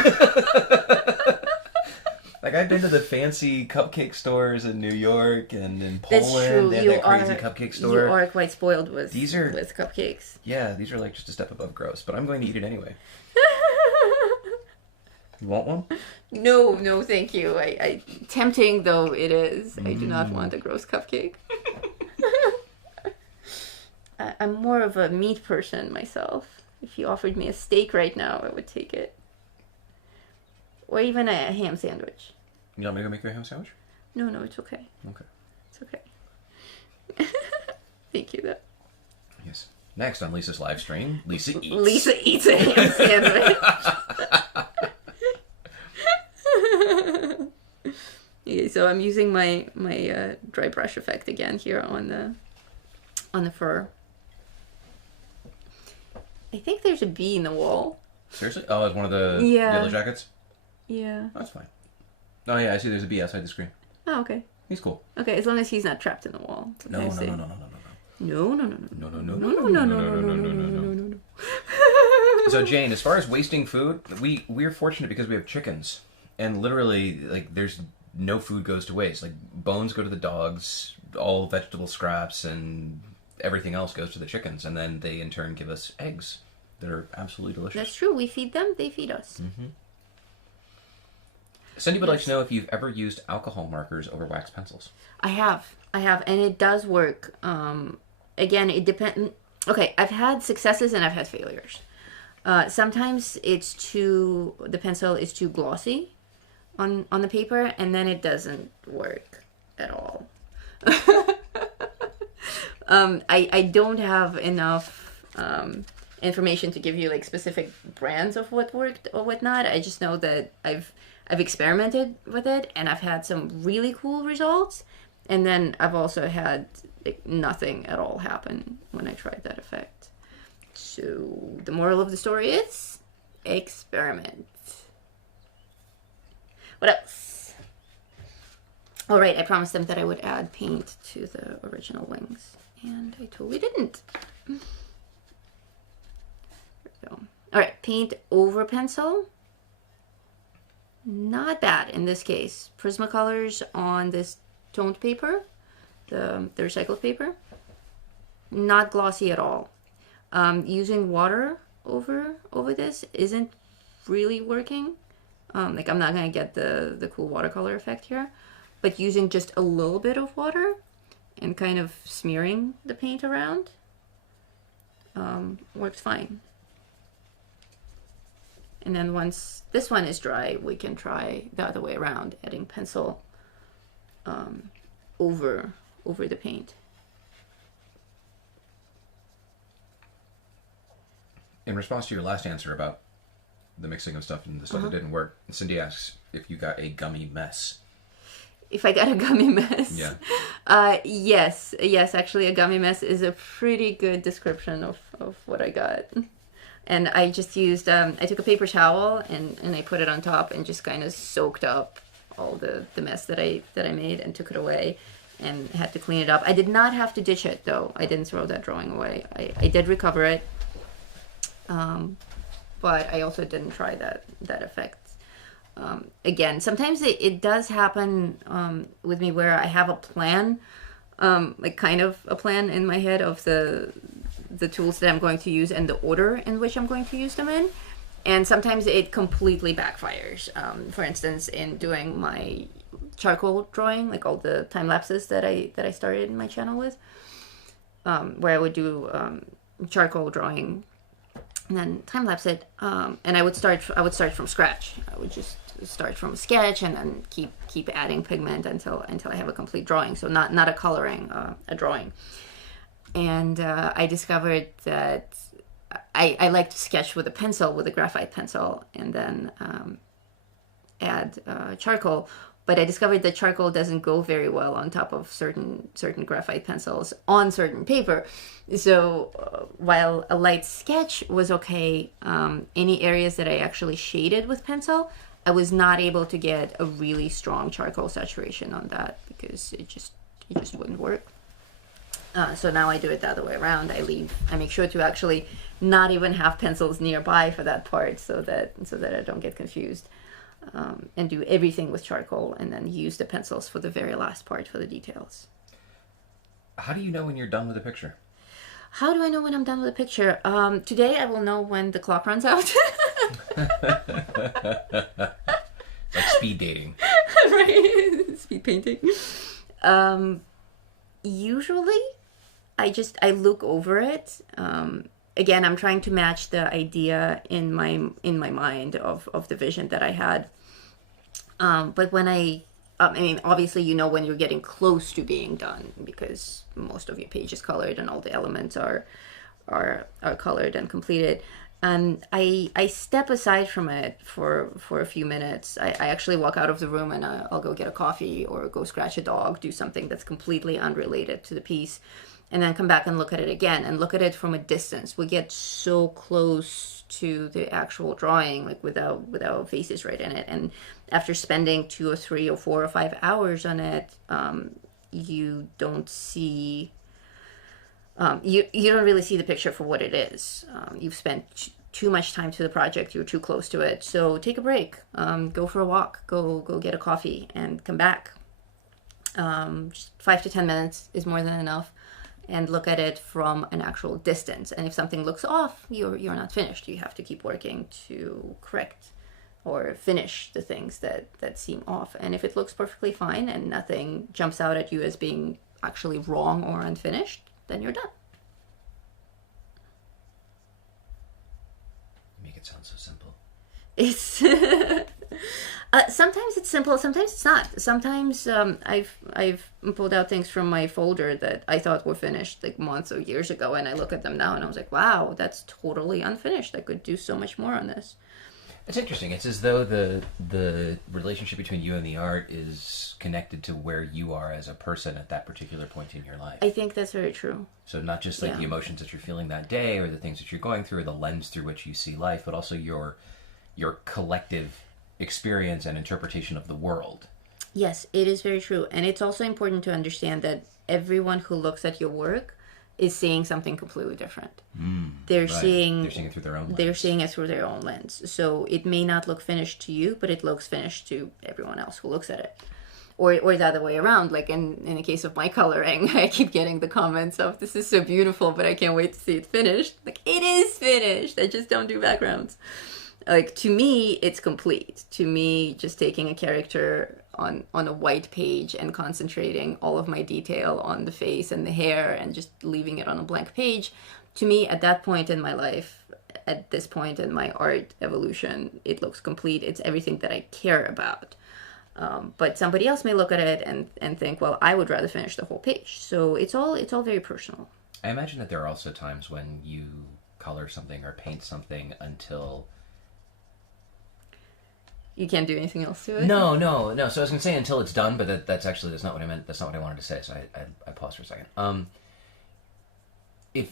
Like, I've been to the fancy cupcake stores in New York and in Poland. That's true. They have that crazy cupcake store. You are quite spoiled with with cupcakes. Yeah, these are like just a step above gross, but I'm going to eat it anyway. You want one? No, thank you. I tempting though it is, I do not want a gross cupcake. I'm more of a meat person myself. If you offered me a steak right now, I would take it. Or even a ham sandwich. You want me to go make you a ham sandwich? No, it's okay. Okay. It's okay. Thank you, though. Yes. Next on Lisa's live stream, Lisa eats. Lisa eats a ham sandwich. Okay, so I'm using my dry brush effect again here on the fur. I think there's a bee in the wall. Seriously? Oh, it's one of the yellow jackets? Yeah. That's fine. Oh yeah, I see there's a bee outside the screen. Oh, okay. He's cool. Okay, as long as he's not trapped in the wall. No. So Jane, as far as wasting food, we're fortunate because we have chickens, and literally, like, there's no food goes to waste. Like, bones go to the dogs, all vegetable scraps and everything else goes to the chickens, and then they in turn give us eggs that are absolutely delicious. That's true. We feed them; they feed us. Mm-hmm. Cindy would like to know if you've ever used alcohol markers over wax pencils. I have, and it does work. Again, it depends. Okay, I've had successes and I've had failures. Sometimes the pencil is too glossy on the paper, and then it doesn't work at all. I don't have enough information to give you like specific brands of what worked or whatnot. I just know that I've experimented with it and I've had some really cool results, and then I've also had like nothing at all happen when I tried that effect. So the moral of the story is experiment. What else? All right, I promised them that I would add paint to the original wings, and I totally didn't. There we go. All right, paint over pencil not bad in this case. Prismacolors on this toned paper, the recycled paper, not glossy at all. Using water over this isn't really working. Like I'm not gonna get the cool watercolor effect here, but using just a little bit of water and kind of smearing the paint around works fine. And then once this one is dry, we can try the other way around, adding pencil over the paint. In response to your last answer about the mixing of stuff and the stuff that didn't work, Cindy asks if you got a gummy mess. If I got a gummy mess? Yeah. Yes, actually a gummy mess is a pretty good description of what I got. And I just used, I took a paper towel and I put it on top and just kind of soaked up all the mess that I made and took it away and had to clean it up. I did not have to ditch it though. I didn't throw that drawing away. I did recover it. But I also didn't try that effect. Again, sometimes it does happen with me where I have a plan, like kind of a plan in my head of the tools that I'm going to use and the order in which I'm going to use them in. And sometimes it completely backfires. For instance, in doing my charcoal drawing, like all the time lapses that I started my channel with, where I would do charcoal drawing and then time lapse it, and I would start from scratch. I would just start from a sketch and then keep adding pigment until I have a complete drawing. So not a coloring, a drawing. And I discovered that I like to sketch with a pencil, with a graphite pencil, and then add charcoal. But I discovered that charcoal doesn't go very well on top of certain graphite pencils on certain paper. So while a light sketch was okay, any areas that I actually shaded with pencil, I was not able to get a really strong charcoal saturation on that because it just wouldn't work. So now I do it the other way around. I make sure to actually not even have pencils nearby for that part so that I don't get confused. And do everything with charcoal and then use the pencils for the very last part for the details. How do you know when you're done with a picture? How do I know when I'm done with a picture? Today I will know when the clock runs out. It's like speed dating. Right? Speed painting. Usually I look over it. Again, I'm trying to match the idea in my mind of the vision that I had. But when I mean, obviously, you know when you're getting close to being done because most of your page is colored and all the elements are colored and completed. I step aside from it for a few minutes. I actually walk out of the room and I'll go get a coffee or go scratch a dog, do something that's completely unrelated to the piece, and then come back and look at it again and look at it from a distance. We get so close to the actual drawing, like without faces right in it. And after spending 2 or 3 or 4 or 5 hours on it, you don't see, you don't really see the picture for what it is. You've spent too much time to the project. You're too close to it. So take a break, go for a walk, go get a coffee and come back. Just 5 to 10 minutes is more than enough. And look at it from an actual distance. And if something looks off, you're not finished. You have to keep working to correct or finish the things that seem off. And if it looks perfectly fine and nothing jumps out at you as being actually wrong or unfinished, then you're done. You make it sound so simple. It's sometimes it's simple, sometimes it's not. Sometimes I've pulled out things from my folder that I thought were finished like months or years ago, and I look at them now and I was like, wow, that's totally unfinished. I could do so much more on this. It's interesting. It's as though the relationship between you and the art is connected to where you are as a person at that particular point in your life. I think that's very true. So not just like Yeah. the emotions that you're feeling that day or the things that you're going through or the lens through which you see life, but also your collective experience and interpretation of the world. Yes, it is very true. And it's also important to understand that everyone who looks at your work is seeing something completely different. They're Right. seeing They're seeing it through their own lens. they're seeing it through their own lens. So it may not look finished to you, but it looks finished to everyone else who looks at it. Or the other way around. Like in the case of my coloring, I keep getting the comments of, this is so beautiful, but I can't wait to see it finished. Like, it is finished. I just don't do backgrounds. Like, to me, it's complete. To me, just taking a character on a white page and concentrating all of my detail on the face and the hair and just leaving it on a blank page, to me, at that point in my life, at this point in my art evolution, it looks complete. It's everything that I care about. But somebody else may look at it and think, well, I would rather finish the whole page. So it's all very personal. I imagine that there are also times when you color something or paint something until... You can't do anything else to it? No. So I was going to say until it's done, but that's not what I meant. That's not what I wanted to say. So I paused for a second.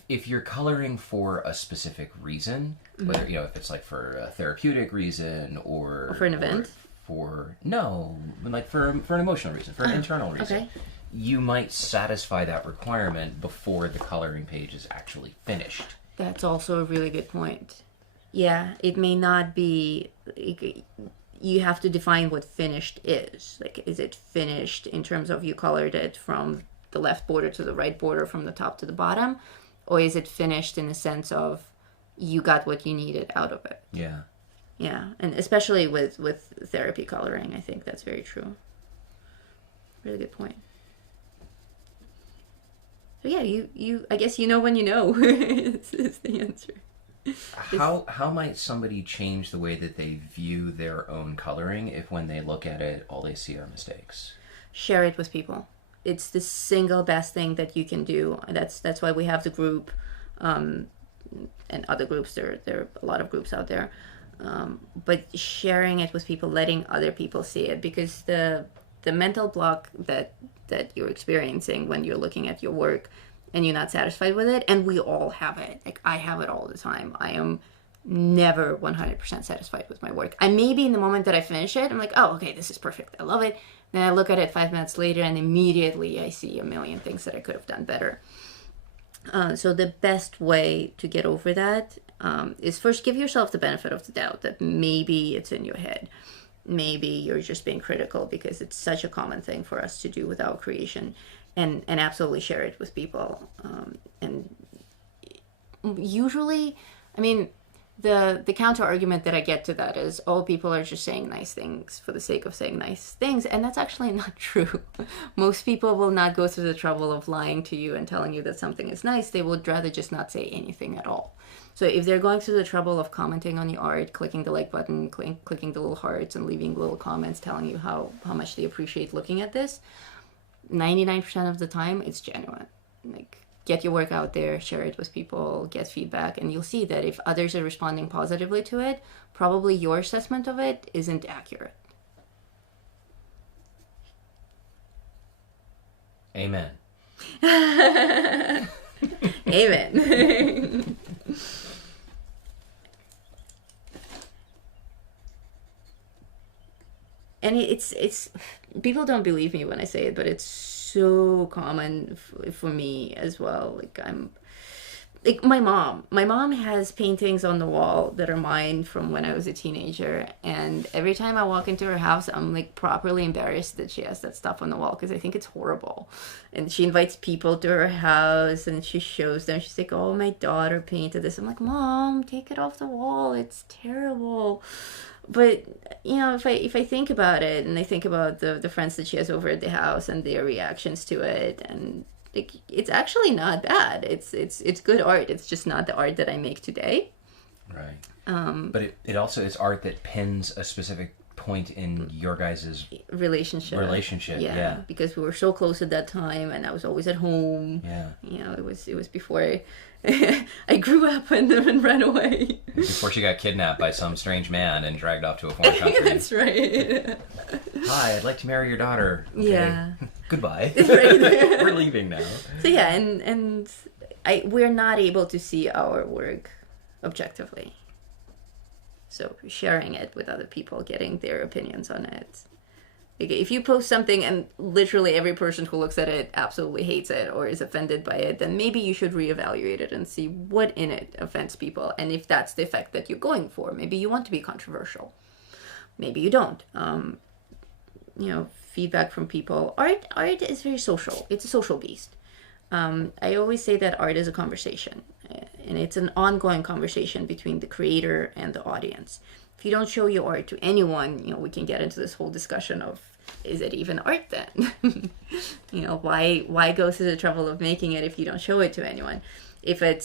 If you're coloring for a specific reason, whether if it's like for a therapeutic reason or for an event, for an emotional reason, for an internal reason, okay. You might satisfy that requirement before the coloring page is actually finished. That's also a really good point. Yeah, it may not be. You have to define what finished is. Like, is it finished in terms of you colored it from the left border to the right border, from the top to the bottom? Or is it finished in the sense of you got what you needed out of it? Yeah. Yeah, and especially with therapy coloring, I think that's very true. Really good point. So yeah, you I guess you know when you know is the answer. How might somebody change the way that they view their own coloring if when they look at it, all they see are mistakes? Share it with people. It's the single best thing that you can do. That's why we have the group, and other groups. There are a lot of groups out there, but sharing it with people, letting other people see it, because the mental block that you're experiencing when you're looking at your work and you're not satisfied with it, and we all have it. Like, I have it all the time. I am never 100% satisfied with my work. I maybe in the moment that I finish it, I'm like, oh, okay, this is perfect. I love it. Then I look at it 5 minutes later, and immediately I see a million things that I could have done better. So the best way to get over that is first give yourself the benefit of the doubt that maybe it's in your head. Maybe you're just being critical, because it's such a common thing for us to do with our creation, and absolutely share it with people. And usually, I mean, the counter argument that I get to that is, oh, people are just saying nice things for the sake of saying nice things, and that's actually not true. Most people will not go through the trouble of lying to you and telling you that something is nice. They would rather just not say anything at all. So if they're going through the trouble of commenting on your art, clicking the like button, clicking the little hearts, and leaving little comments telling you how much they appreciate looking at this, 99% of the time it's genuine. Like, get your work out there, share it with people, get feedback, and you'll see that if others are responding positively to it, probably your assessment of it isn't accurate. Amen. Amen. And it's people don't believe me when I say it, but it's so common for me as well. Like my mom has paintings on the wall that are mine from when I was a teenager, and every time I walk into her house, I'm like properly embarrassed that she has that stuff on the wall, because I think it's horrible. And she invites people to her house and she shows them. She's like, oh, my daughter painted this. I'm like, Mom, take it off the wall, it's terrible. But if I think about it, and I think about the friends that she has over at the house and their reactions to it, and it's actually not bad. It's good art. It's just not the art that I make today. Right. But it also is art that pins a specific point in your guys' relationship. Yeah. Because we were so close at that time, and I was always at home. Yeah. It was before I grew up and ran away. Before she got kidnapped by some strange man and dragged off to a foreign country. That's right. Hi, I'd like to marry your daughter. Okay. Yeah. Goodbye. Right. We're leaving now. So yeah, and we're not able to see our work objectively. So sharing it with other people, getting their opinions on it, Like, if you post something and literally every person who looks at it absolutely hates it or is offended by it, then maybe you should reevaluate it and see what in it offends people, and if that's the effect that you're going for. Maybe you want to be controversial. Maybe you don't. Feedback from people. Art is very social. It's a social beast. I always say that art is a conversation, and it's an ongoing conversation between the creator and the audience. If you don't show your art to anyone, we can get into this whole discussion of, is it even art then? Why go through the trouble of making it if you don't show it to anyone?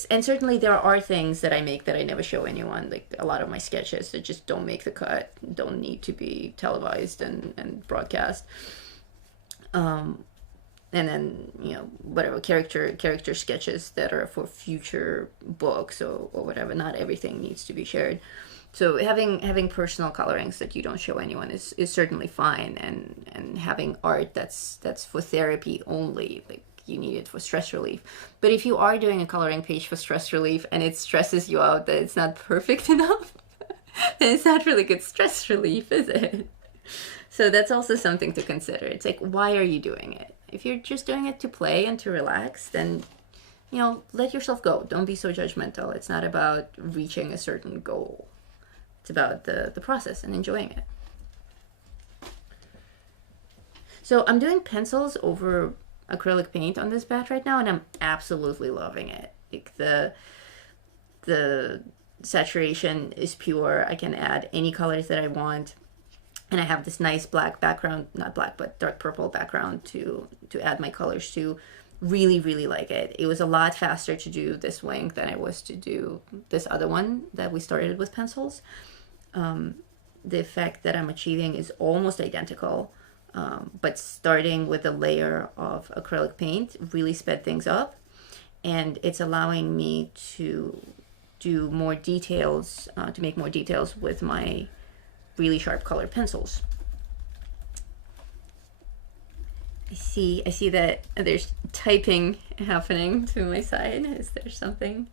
And certainly there are things that I make that I never show anyone, like a lot of my sketches that just don't make the cut, don't need to be televised and broadcast. And then, whatever character sketches that are for future books or whatever, not everything needs to be shared. So having personal colorings that you don't show anyone is certainly fine, and having art that's for therapy only, like you need it for stress relief. But if you are doing a coloring page for stress relief and it stresses you out that it's not perfect enough, then it's not really good stress relief, is it? So that's also something to consider. It's like, why are you doing it? If you're just doing it to play and to relax, then let yourself go. Don't be so judgmental. It's not about reaching a certain goal. It's about the process and enjoying it. So I'm doing pencils over acrylic paint on this batch right now, and I'm absolutely loving it. Like the saturation is pure. I can add any colors that I want. And I have this nice black background, not black, but dark purple background to add my colors to. Really, really like it. It was a lot faster to do this wing than it was to do this other one that we started with pencils. The effect that I'm achieving is almost identical, but starting with a layer of acrylic paint really sped things up, and it's allowing me to do more details, to make more details with my really sharp colored pencils. I see that there's typing happening to my side. Is there something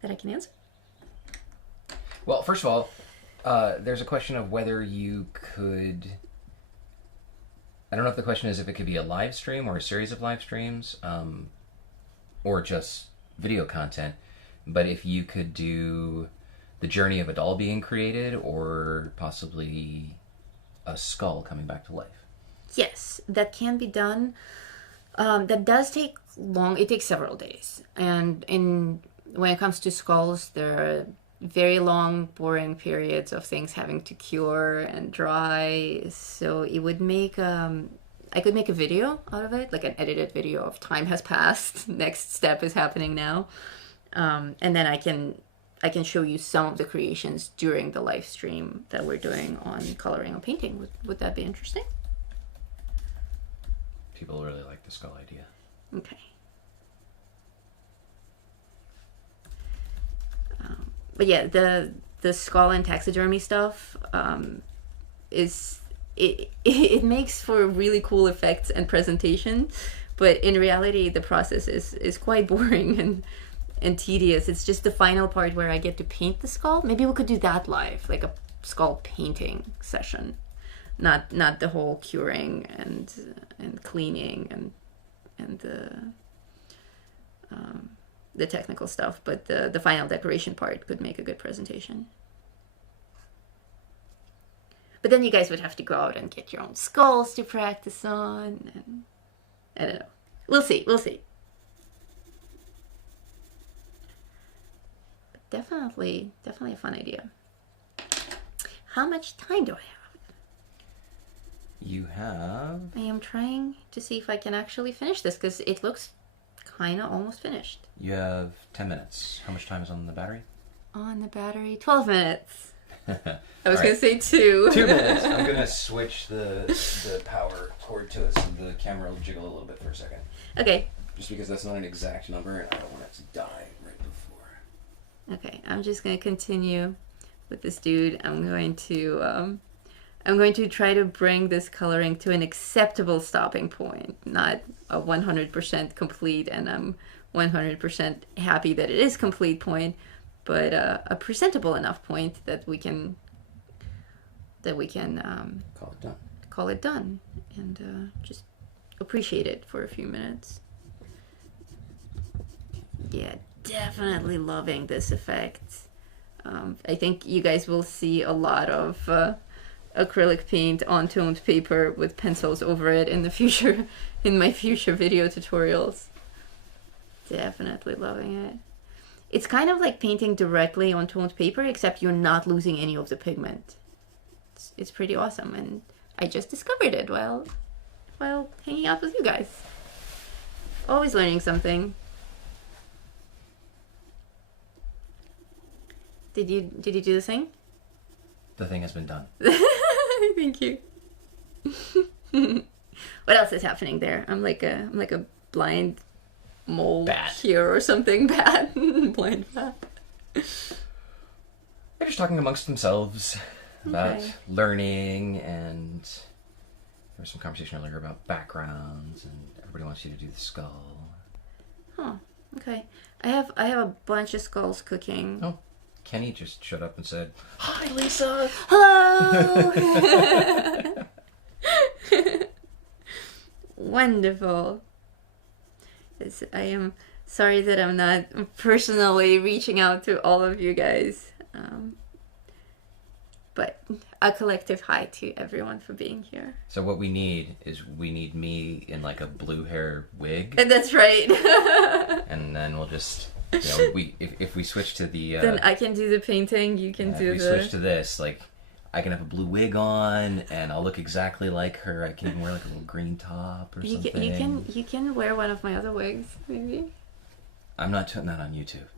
that I can answer? Well, first of all, there's a question of whether you could... I don't know if the question is if it could be a live stream or a series of live streams, or just video content, but if you could do the journey of a doll being created or possibly a skull coming back to life. Yes, that can be done. That does take long. It takes several days. And when it comes to skulls, there are very long, boring periods of things having to cure and dry. So it would make... I could make a video out of it, like an edited video of time has passed, next step is happening now. And then I can show you some of the creations during the live stream that we're doing on coloring or painting. Would that be interesting? People really like the skull idea. Okay. But yeah, the skull and taxidermy stuff it makes for really cool effects and presentation, but in reality the process is quite boring and tedious. It's just the final part where I get to paint the skull. Maybe we could do that live, like a skull painting session. Not the whole curing and cleaning and the technical stuff, but the final decoration part could make a good presentation. But then you guys would have to go out and get your own skulls to practice on, and I don't know. We'll see. But definitely a fun idea. How much time do I have? You have... I am trying to see if I can actually finish this, because it looks kind of almost finished. You have 10 minutes. How much time is on the battery? On the battery, 12 minutes. I was All going to say 2. 2 minutes. I'm going to switch the power cord to it so the camera will jiggle a little bit for a second. Okay. Just because that's not an exact number and I don't want it to die right before. Okay, I'm just going to continue with this dude. I'm going to try to bring this coloring to an acceptable stopping point, not a 100% complete, and I'm 100% happy that it is complete point, but a presentable enough point that we can Call it done. call it done and just appreciate it for a few minutes. Yeah, definitely loving this effect. I think you guys will see a lot of acrylic paint on toned paper with pencils over it in the future, in my future video tutorials. Definitely loving it. It's kind of like painting directly on toned paper, except you're not losing any of the pigment. It's pretty awesome, and I just discovered it while hanging out with you guys. Always learning something. Did you do the thing? The thing has been done. Thank you. What else is happening there? I'm like a blind mole Bat. here or something. Bat. Blind bat. They're just talking amongst themselves about Okay. learning, and there was some conversation earlier about backgrounds, and everybody wants you to do the skull. Huh. Okay. I have a bunch of skulls cooking. Oh, Kenny just showed up and said, "Hi, Lisa." Hello. Wonderful. I am sorry that I'm not personally reaching out to all of you guys. But a collective hi to everyone for being here. So what we need me in like a blue hair wig, And that's right. and then we'll just, if we switch to the Then I can do the painting, you can if do we switch to this, like I can have a blue wig on, and I'll look exactly like her. I can even wear like a little green top or you something. you can wear one of my other wigs, maybe. I'm not putting that on YouTube.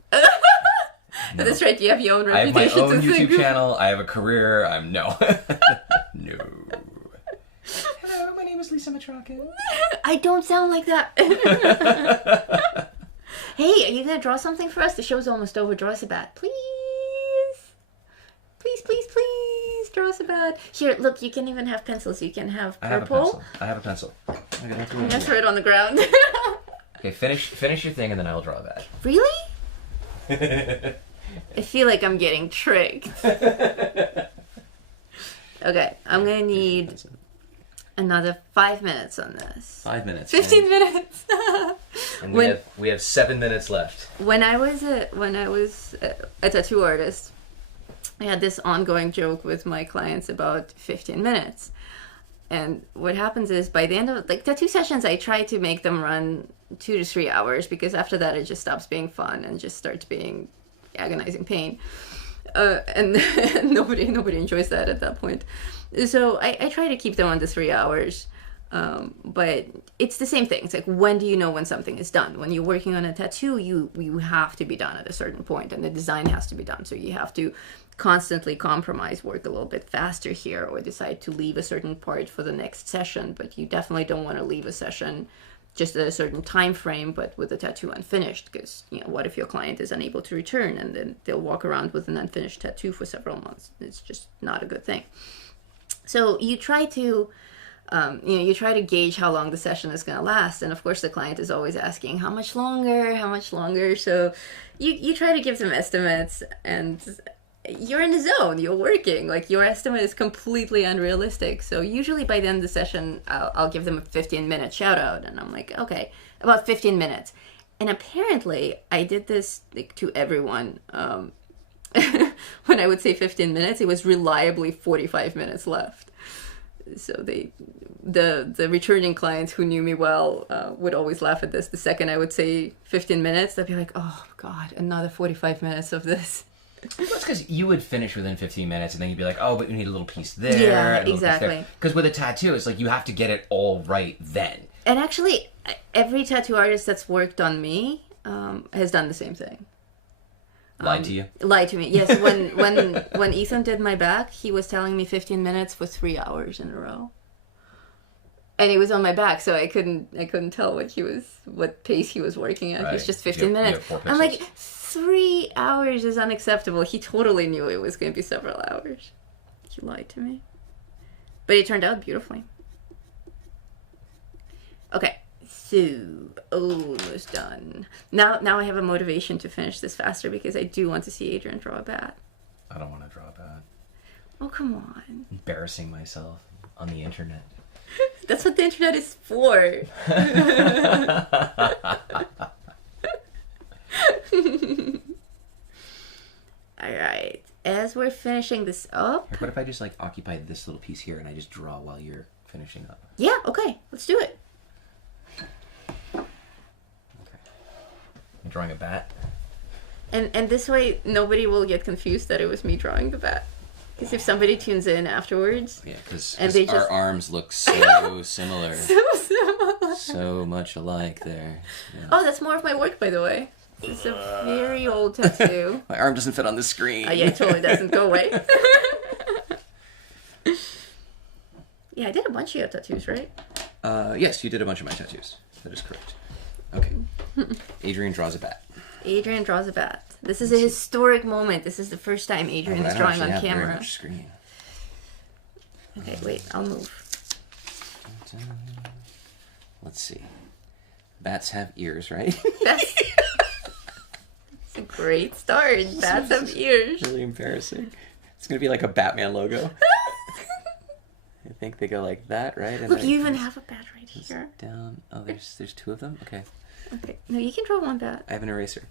No. That's right, you have your own I have reputation. my own to YouTube think. channel. I have a career. I'm no. No. Hello, my name is Lisa Matrakin. I don't sound like that. Hey, are you gonna draw something for us? The show's almost over. Draw us a bat, please. Please, please, please. Draw us a bat. Here, look. You can even have pencils. You can have I have a purple. pencil. I have a pencil. Okay, that's I'm gonna throw it on the ground. okay, finish your thing, and then I'll draw that. Really? I feel like I'm getting tricked. Okay, I'm gonna need another 5 minutes on this. 5 minutes. 15 minutes. And When- we have 7 minutes left. When I was a tattoo artist, I had this ongoing joke with my clients about 15 minutes. And what happens is by the end of tattoo sessions, I try to make them run 2 to 3 hours, because after that it just stops being fun and just starts being agonizing pain. And nobody enjoys that at that point. So I try to keep them under 3 hours. But it's the same thing. It's like, when do you know when something is done? When you're working on a tattoo, you have to be done at a certain point, and the design has to be done. So you have to constantly compromise, work a little bit faster here, or decide to leave a certain part for the next session. But you definitely don't want to leave a session just at a certain time frame, but with the tattoo unfinished, because what if your client is unable to return, and then they'll walk around with an unfinished tattoo for several months? It's just not a good thing. So you try to you try to gauge how long the session is going to last, and of course the client is always asking how much longer. So you try to give them estimates, and you're in the zone, you're working, like your estimate is completely unrealistic. So usually by the end of the session, I'll give them a 15-minute shout out, and I'm like, okay, about 15 minutes. And apparently I did this to everyone. When I would say 15 minutes, it was reliably 45 minutes left. So the returning clients who knew me well would always laugh at this. The second I would say 15 minutes, they'd be like, oh God, another 45 minutes of this. Well, that's because you would finish within 15 minutes, and then you'd be like, oh, but you need a little piece there. Yeah, exactly. Because with a tattoo, it's like you have to get it all right then. And actually, every tattoo artist that's worked on me has done the same thing. Lied to you. Lied to me. Yes, when Ethan did my back, he was telling me 15 minutes for 3 hours in a row. And he was on my back, so I couldn't tell what pace he was working at. Right. He's just You 15 have minutes. 4 I'm like, pixels. 3 hours is unacceptable. He totally knew it was going to be several hours. He lied to me. But it turned out beautifully. Okay, so almost done. Now I have a motivation to finish this faster, because I do want to see Adrian draw a bat. I don't want to draw bad. Oh, come on. Embarrassing myself. on the internet. That's what the internet is for. Alright, as we're finishing this up... What if I just like occupy this little piece here and I just draw while you're finishing up? Yeah, okay, let's do it. I'm drawing a bat. And this way, nobody will get confused that it was me drawing the bat. Because if somebody tunes in afterwards... Yeah, because And they our just- arms look so similar. So similar. So much alike there. Yeah. Oh, that's more of my work, by the way. It's a very old tattoo. My arm doesn't fit on the screen. Oh, yeah, it totally doesn't. Go away. Yeah, I did a bunch of your tattoos, right? Yes, you did a bunch of my tattoos. That is correct. Okay. Adrian draws a bat. Adrian draws a bat. This is a historic moment. This is the first time Adrian But is I don't drawing on actually have very camera. much screen. Okay, wait, I'll move. Let's see. Bats have ears, right? That's it's a great start. Bats have ears. Really embarrassing. It's gonna be like a Batman logo. I think they go like that, right? And Look, then you it even goes have a bat right here. down. Oh, there's two of them. Okay, Okay, no, you can draw one bat. I have an eraser.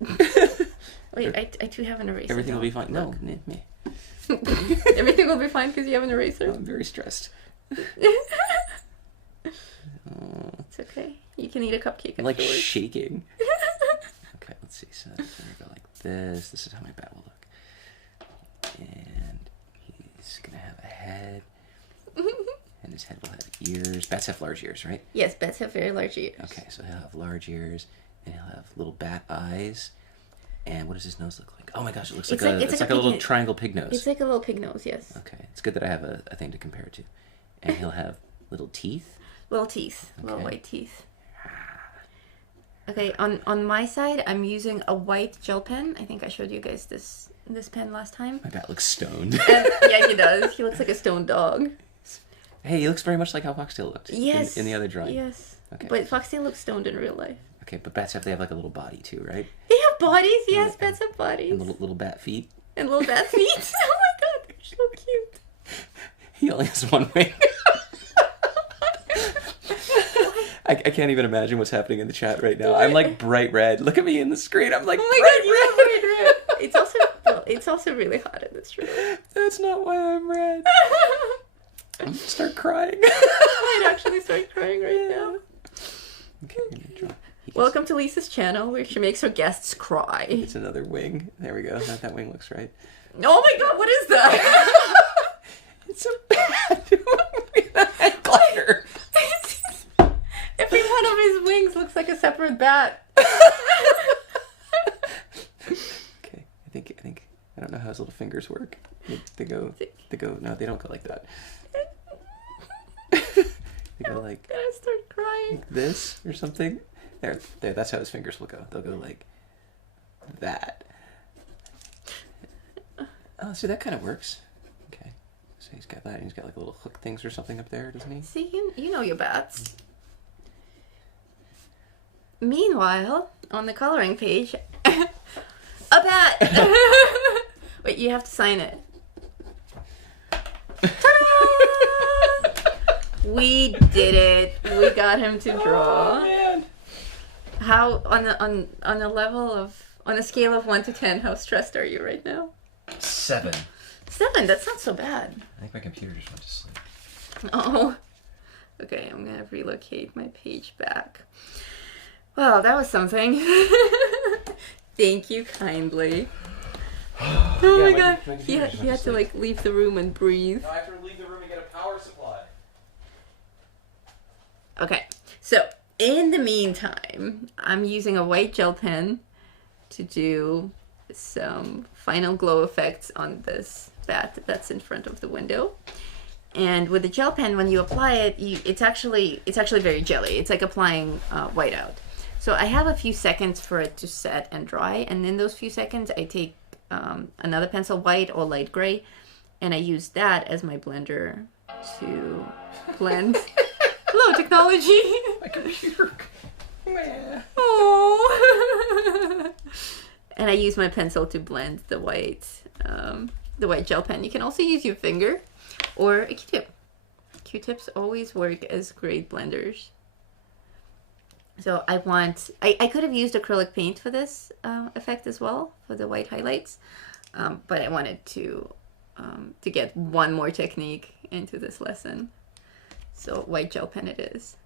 Wait, I do have an eraser. Everything will be fine. No, me. Everything will be fine because you have an eraser. I'm very stressed. It's okay. You can eat a cupcake I'm like afterwards. shaking. Okay, let's see. So I'm gonna go like this. This is how my bat will look. And he's gonna have a head. And his head will have ears. Bats have large ears, right? Yes, bats have very large ears. Okay, so he'll have large ears, and he'll have little bat eyes. And what does his nose look like? Oh my gosh, it looks It's like like- a it's it's like like a a little pig- triangle pig nose. It's like a little pig nose, yes. Okay, it's good that I have a thing to compare it to. And he'll have little teeth. Little teeth. Little Okay. white teeth. Okay, on my side, I'm using a white gel pen. I think I showed you guys this pen last time. My bat looks stoned. And, yeah, he does. He looks like a stone dog. Hey, he looks very much like how Foxtail looked Yes. in the other drawing. Yes. Okay. But Foxtail looks stoned in real life. Okay, but bats they have like a little body too, right? They have bodies, yes, bats have bodies. And little bat feet. And little bat feet. Oh my god, they're so cute. He only has one wing. I can't even imagine what's happening in the chat right now. I'm like bright red. Look at me in the screen. I'm like Oh my bright god, you have bright red. It's also really hot in this room. That's not why I'm red. I'm gonna start crying. I might actually start crying right now. Okay, I'm gonna draw. He gets- Welcome to Lisa's channel where she makes her guests cry. It's another wing. There we go. That wing looks right. Oh my god, what is that? It's a bat with a head glider. Every one of his wings looks like a separate bat. Okay, I think I don't know how his little fingers work. They go. No, they don't go like that. They go like I start crying. this or something. There. That's how his fingers will go. They'll go like that. Oh, see, that kind of works. Okay, so he's got that. And he's got like little hook things or something up there, doesn't he? See, you know your bats. Meanwhile, on the coloring page, a bat! Wait, you have to sign it. Ta-da! We did it. We got him to draw. Oh man! How on a level of on a scale of 1 to 10, how stressed are you right now? 7. 7. That's not so bad. I think my computer just went to sleep. Oh. Okay, I'm gonna relocate my page back. Well, that was something. Thank you kindly. Oh Yeah, my god. my He computer had just went to to like leave the room and breathe. I have to leave the room and get a power supply. Okay, so in the meantime, I'm using a white gel pen to do some final glow effects on this bat that's in front of the window. And with the gel pen, when you apply it, it's actually very jelly. It's like applying whiteout. So I have a few seconds for it to set and dry, and in those few seconds, I take another pencil, white or light gray, and I use that as my blender to blend. Hello, technology. My computer. Oh. And I use my pencil to blend the white gel pen. You can also use your finger or a Q-tip. Q-tips always work as great blenders. So I could have used acrylic paint for this effect as well, for the white highlights. But I wanted to get one more technique into this lesson. So white gel pen it is.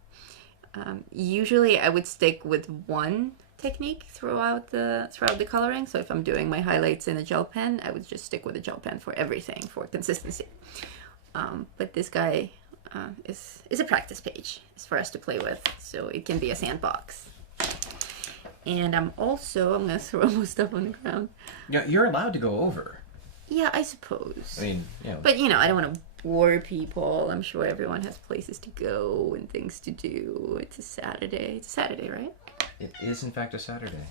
Usually I would stick with one technique throughout the coloring. So if I'm doing my highlights in a gel pen, I would just stick with a gel pen for everything for consistency. But this guy is a practice page. It's for us to play with, so it can be a sandbox. And I'm gonna throw most stuff on the ground. Yeah, you're allowed to go over. Yeah, I suppose. I mean, But I don't want to bore people. I'm sure everyone has places to go and things to do. It's a Saturday. It's a Saturday, right? it is in fact a Saturday.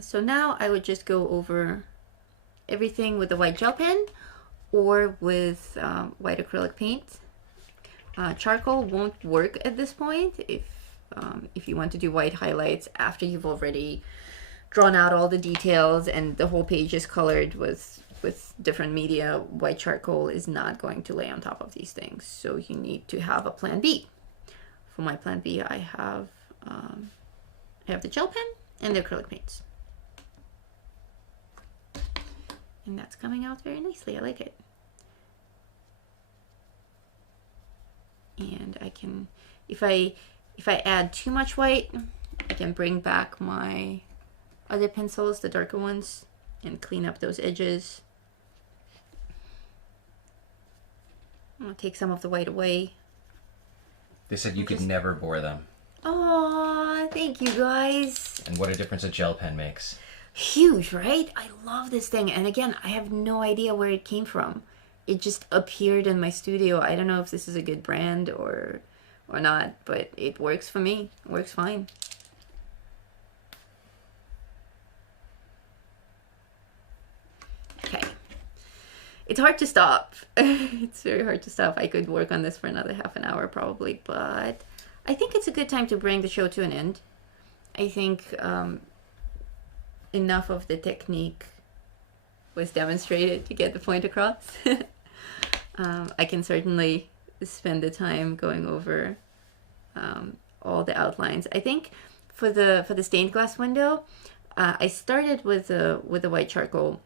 So now I would just go over everything with the white gel pen or with white acrylic paint. Charcoal won't work at this point if you want to do white highlights after you've already drawn out all the details and the whole page is colored with different media. White charcoal is not going to lay on top of these things, so you need to have a plan B. For my plan B, I have the gel pen and the acrylic paints. And that's coming out very nicely. I like it. And I can, if I add too much white, I can bring back my other pencils, the darker ones, and clean up those edges. I'm gonna take some of the white away. They said you could never bore them. Aw, thank you guys. And what a difference a gel pen makes. Huge, right? I love this thing. And again, I have no idea where it came from. It just appeared in my studio. I don't know if this is a good brand or not, but it works for me. It works fine. Okay. It's hard to stop. It's very hard to stop. I could work on this for another half an hour probably, but I think it's a good time to bring the show to an end. I think enough of the technique was demonstrated to get the point across. I can certainly spend the time going over all the outlines. I think for the stained glass window, I started with the white charcoal,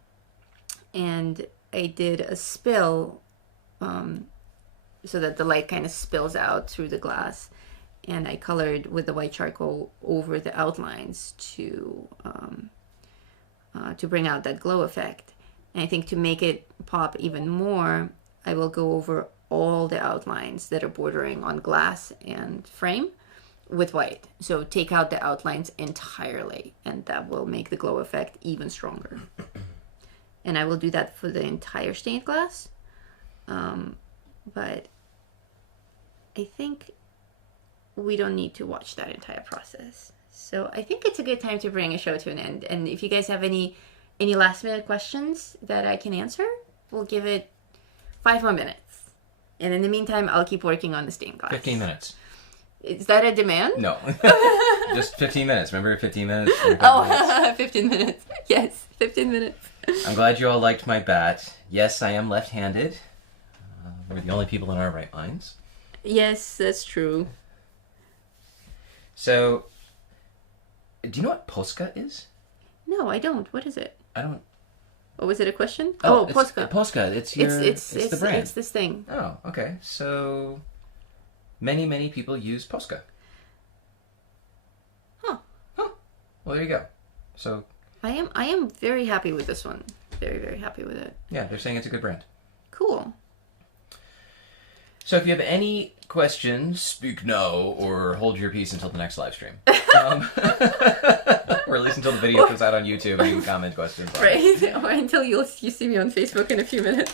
and I did a spill so that the light kind of spills out through the glass, and I colored with the white charcoal over the outlines to bring out that glow effect. And I think to make it pop even more, I will go over all the outlines that are bordering on glass and frame with white. So take out the outlines entirely, and that will make the glow effect even stronger. And I will do that for the entire stained glass. But I think we don't need to watch that entire process. So I think it's a good time to bring a show to an end. And if you guys have any last minute questions that I can answer, we'll give it 5 more minutes. And in the meantime, I'll keep working on the stained glass. 15 minutes. Is that a demand? No. Just 15 minutes. Remember 15 minutes? 15 minutes. Yes, 15 minutes. I'm glad you all liked my bat. Yes, I am left-handed. We're the only people in our right minds. Yes, that's true. So, do you know what Posca is? No, I don't. What is it? I don't... Oh, was it a question? it's Posca. Posca. It's the brand. It's this thing. Oh, okay. So, many people use Posca. Huh. Well, there you go. So, I am very happy with this one. Very, very happy with it. yeah, they're saying it's a good brand. Cool. So if you have any questions, speak now or hold your peace until the next live stream. Or at least until the video comes out on YouTube and you can comment questions. Right, or until you see me on Facebook in a few minutes.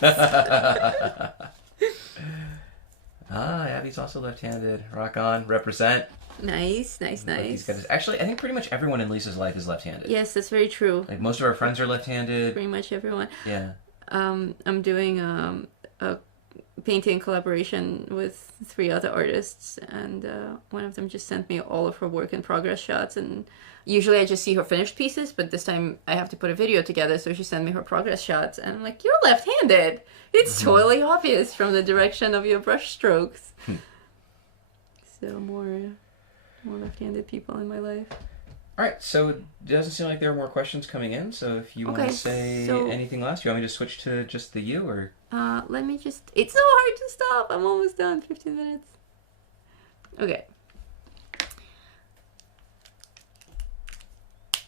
Abby's also left-handed. Rock on, represent. Nice. Actually, I think pretty much everyone in Lisa's life is left-handed. Yes, that's very true. Like most of our friends are left-handed. Pretty much everyone. Yeah. I'm doing a painting collaboration with 3 other artists, and one of them just sent me all of her work in progress shots. And usually I just see her finished pieces, but this time I have to put a video together, so she sent me her progress shots, and I'm like, you're left-handed. It's totally obvious from the direction of your brush strokes. So more left-handed people in my life. All right, so it doesn't seem like there are more questions coming in. So if you want to say anything last, you want me to switch to just the you, or? Let me just... It's so hard to stop. I'm almost done. 15 minutes. Okay.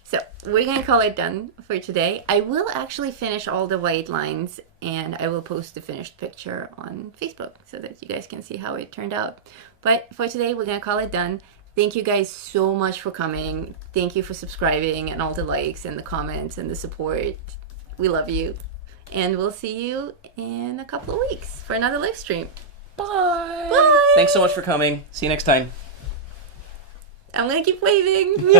So we're going to call it done for today. I will actually finish all the white lines, and I will post the finished picture on Facebook so that you guys can see how it turned out. But for today, we're going to call it done. Thank you guys so much for coming. Thank you for subscribing and all the likes and the comments and the support. We love you. And we'll see you in a couple of weeks for another live stream. Bye. Bye. Thanks so much for coming. See you next time. I'm going to keep waving.